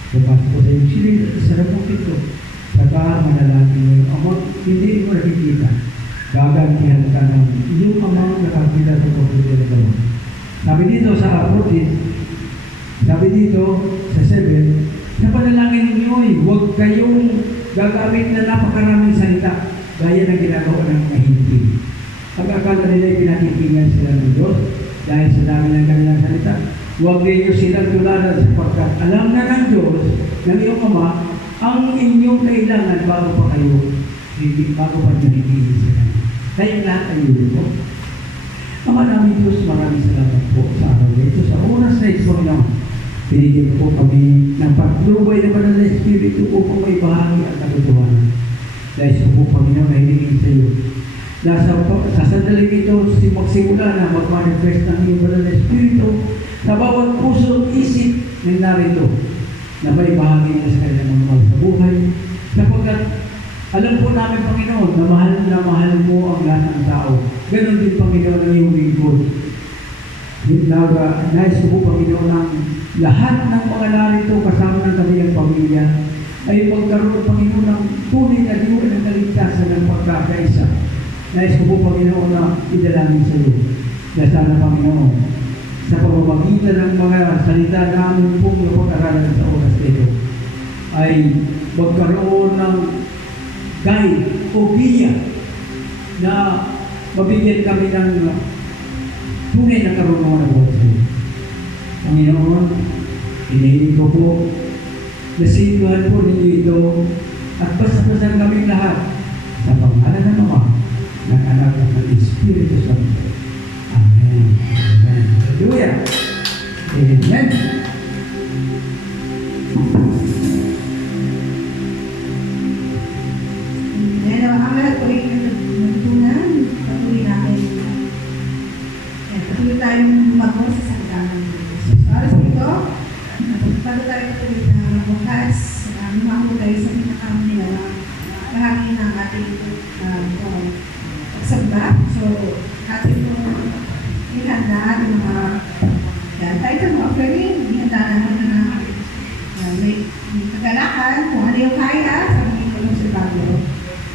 pumasok ko sa iyong silid at isarapukit ko, saka manalangin mo yung amang hindi mo nakikita, gagantihan ka ng iyong amang nakakita sa pagkita ng gawin. Sabi dito sa 14, sabi dito sa 7, sa panalangin ninyo ay huwag kayong gagamit na napakaraming salita gaya ng ginagawa ng mga hindi. Ang akala nila ay pinakikinggan sila ng Diyos dahil sa dami ng kanilang salita. Huwag ninyo silang tularan sapagkat alam na ng Diyos ng iyong Ama ang inyong kailangan bago pa nakikinig sa Kanya. Kaya lahat ay yun po. Ama namin Diyos, maraming salamat po sa araw ito. Sa oras na ito, pinigyan po kami ng paglubay na Banal na Espiritu upang may bahagi at katotohanan. Dahil sa po, Panginoon, na hiningin sa iyo. Sa sandaling ito, magsimula na mag-manifest ng iyong Banal na Espiritu sa bawat puso at isip na narito na may bahagi na sa kanilang mga mahal sa buhay. Sapagkat alam po namin, Panginoon, na mahal mo ang lahat ng tao. Ganon din, Panginoon, ang iyong lingkod. Nais ko po, Panginoon, ng lahat ng mga narito kasama ng kanilang pamilya ay magkaroon, Panginoon, ng tunay na diwa ng kaligtasan ng pagkakaisa. Nais ko po, Panginoon, na idalangin sa iyo. Dahil sana, Panginoon, sa pamamagitan ng mga salita namin pong napag-aralan sa oras ito, ay magkaroon ng guide o biya na mabigyan kami ng tunay na karunungan ng buhay sa iyo. Panginoon, hinihiling ko po na sinuhan po ninyo ito at basta-basta kami lahat sa pangalan ng Ama, ng Anak at ng Espiritu Santo. Amen. Amen. Hallelujah. Amen. Ang lahat po ay natutunan, patuloy natin. Patuloy tayong lumago sa salita ng Diyos. Sa oras nito, bago tayo patuloy na magbukas, lumako tayo sa pinakamulang bahagi ng ating pagsamba. So, ating po ihanda ating mga title ng offering, ihanda natin na may kagalakan kung ano yung kaya sa mga tulong sa bago.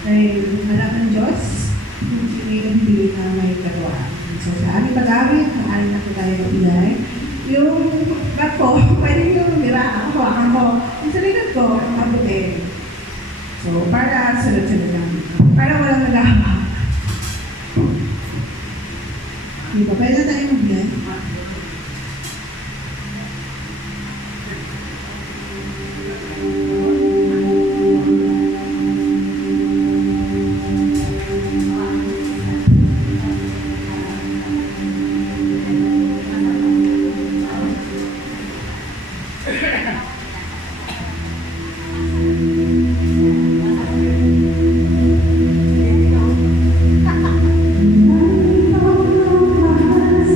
Dahil alam ng Diyos kung hindi na may gagawa. So, sa aming pag-awit, maaari na po tayo ibigay. Yung bag ko, pwede yung hawakan ko. Yung sa likod ko, mabuti. So, para sunod-sunod lang. Para walang nagawa. Di ba? Pwede na tayo magbigay. Sa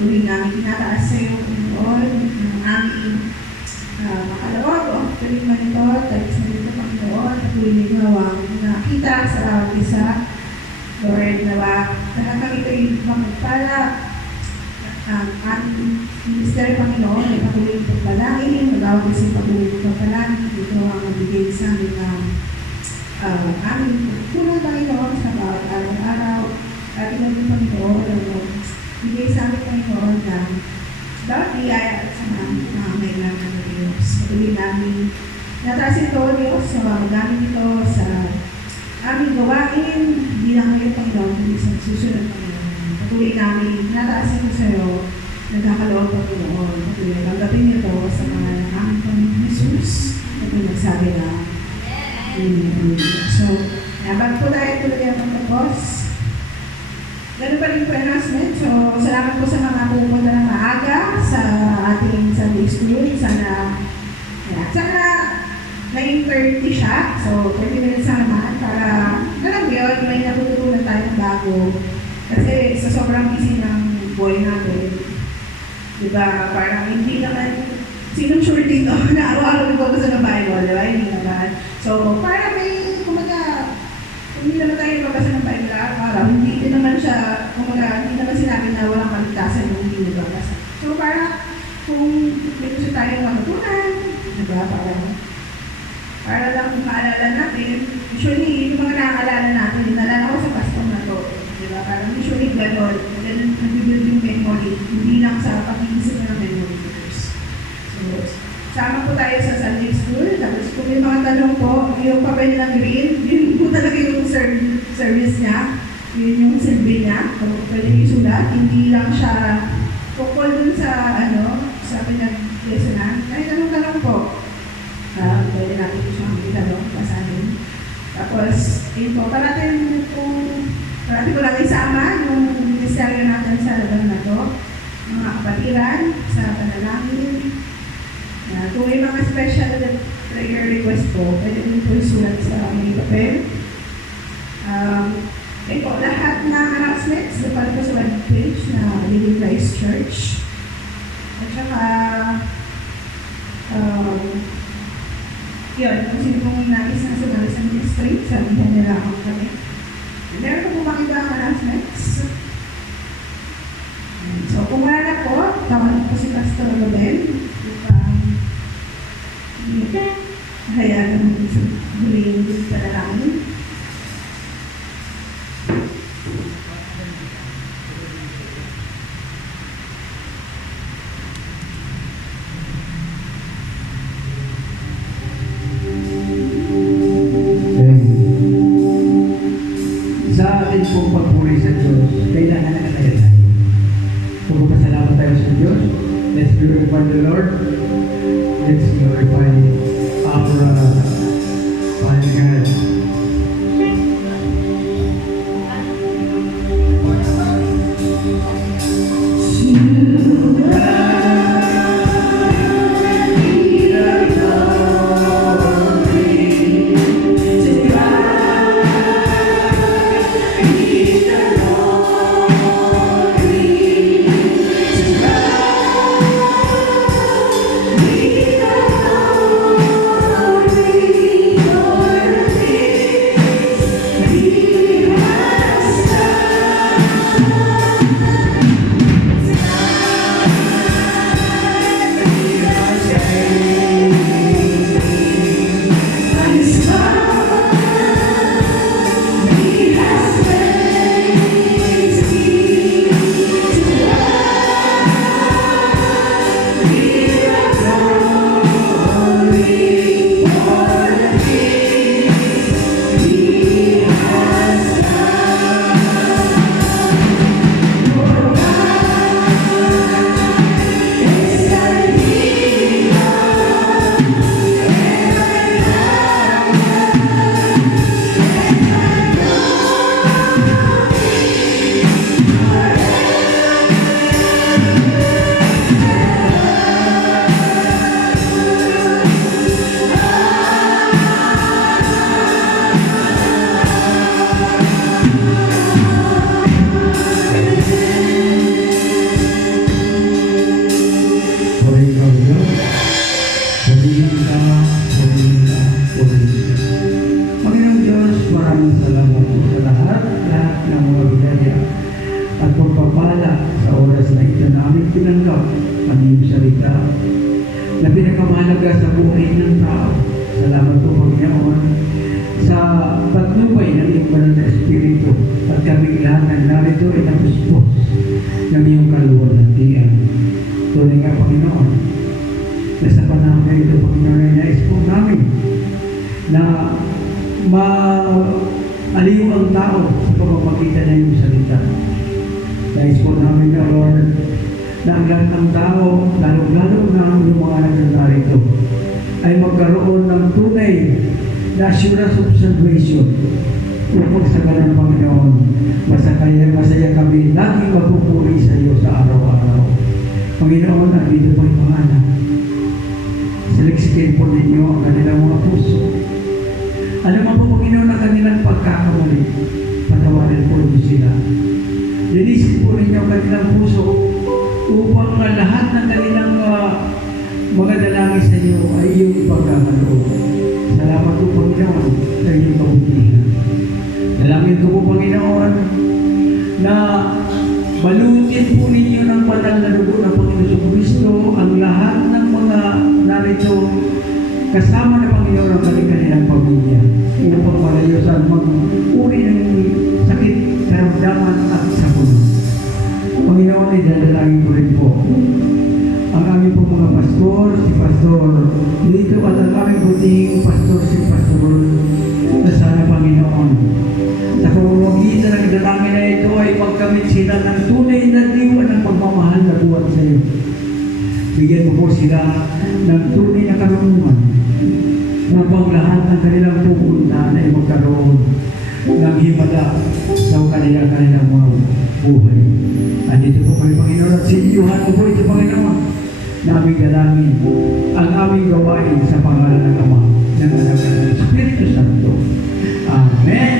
Tuloy namin tinataas sa iyo, Panginoon, ang aming makalawag o tuloy man ito, talis na dito, Panginoon, tuloy ninyo ang nakita sa bawat isa. Lord, nawa, kami kayo magpala, ang aming minister, Panginoon, ay patuloy ng pagbalangin, magawag kasi patuloy ng pagbalangin, ito ang magbigay sa amin ng aming pagkulang, Panginoon, sa bawat araw-araw, at ilan yung Panginoon, bigay sa amin, Panginoon, na bawat biyaya at sa mga may naman ng Diyos. Patuloy namin nataas ito, Diyos, sa magamit ito sa aming gawain bilang ngayon, Panginoon, hindi sa susunod, Panginoon. Patuloy namin nataas ito sa iyo, nagkakaloob, Panginoon. Patuloy nagagapin ito sa mga aming Panginoon Jesus at nagsabi na Amen. So, bago po tayo tuloy ang pagtapos, ganun pa rin po announcement. So, salamat po sa mga pupunta ng maaga sa ating Sunday School. Sana 9:30 siya. So, 30 minutes na naman para, alam mo yun, may natututunan tayo ng bago. Kasi sa sobrang busy ng buhay natin, diba, parang hindi naman, sinong sure dito na araw-araw nagbabasa ng Bible, diba? Hindi naman. So, para may, kumaga, hindi naman tayo magbabasa ng Bible araw-araw, hindi din naman siya, kumaga, hindi naman sinabi na walang kaligtasan yung hindi nagbabasa. So, para kung may gusto tayong matutunan, diba, para lang maalala natin, usually, yung mga nakaalala natin, nalala ko sa pastor na to, diba, parang usually gano'n, nag-build yung memory, hindi lang sa pag-iisip ng memory first. So, sama po tayo sa Sunday School, tapos kung may mga tanong po, yung papel ng green, yun po talaga yung service niya, yun yung survey niya, so pwede yung sulat, hindi lang siya kukol dun sa, sa pinag-lesonan. Ay, tanong-tanong po. Pwede natin siyang itanong, basahin. Tapos, yun po, parating ko lang isama yung ministeryo natin sa laban na to, mga kapatiran, sa panalangin. Kung may mga special prayer request po, pwede din po isulat sa aming papel. Po, lahat ng announcements, napala po sa webpage na Living Christ Church. At saka, yun, kung sino pong nais na sumali sa ministry, sabihan nila ako kami. Meron po makita ang announcements. So, kung wala na po, tawag po si Pastor Robel. Hayaan naman sa huling panalangin. Sa atin pong pagpuri sa Diyos, kailangan nakataya tayo. Kung magpasalamat tayo sa Diyos, let's glorify the Lord. Let's glorify our Father God. To God be the glory. pagpapala sa oras na ito namin tinanggap ang iyong salita na pinakamahalaga sa buhay ng tao. Salamat po, Panginoon, sa patnubay ng iyong banal na Espiritu at kaming lahat ng narito ay napuspos ng iyong kaluwalhatian. Tunay nga, Panginoon, na sa panahon na ito, Panginoon, ay nais po namin na aliw ang tao sa pamamagitan ng iyong salita. Nais po namin, na Lord, na ang lahat ng tao, lalo-lalo na yung mga narito, ay magkaroon ng tunay na assurance of salvation upang sa ganang Panginoon, masaya kami laging magpupuri sa iyo sa araw-araw. Panginoon, andito po yung mga anak. Saliksikin po ninyo ang kanilang mga puso. Alam mo po, Panginoon, ang kanilang pagkakamali. Patawarin po niyo sila. Linisin po ninyo ang kanilang puso upang lahat ng kanilang mga dalangin sa iyo ay iyong pagkakaloob. Salamat po, Panginoon, sa iyong kabutihan. Dalangin ko po, Panginoon, na balutin po ninyo ng banal na dugo ng Panginoon Kristo ang lahat ng mga narito kasama na Panginoon ang kanilang pamilya upang malayo sa mag-uri ng sakit, karamdaman at sakuna. Panginoon, idadalangin ko rin po ang aming po mga pastor, si Pastor dito at ang aming buting pastor, si Pastor na sana, Panginoon, sa pamamagitan ng dalangin na ito ay magkamit sila ng tunay na diwa ng pagmamahal na buwan sa iyo. Bigyan mo po sila ng tunay na karunungan upang lahat ng kanilang pupuntahan ay magkaroon ng himala sa kanilang mga buhay. Andito po kayo, Panginoon, at siniyuhan mo po ito, Panginoon, na aming dalangin ang aming gawain sa pangalan ng Ama, ng Anak, ng Espiritu Santo. Amen.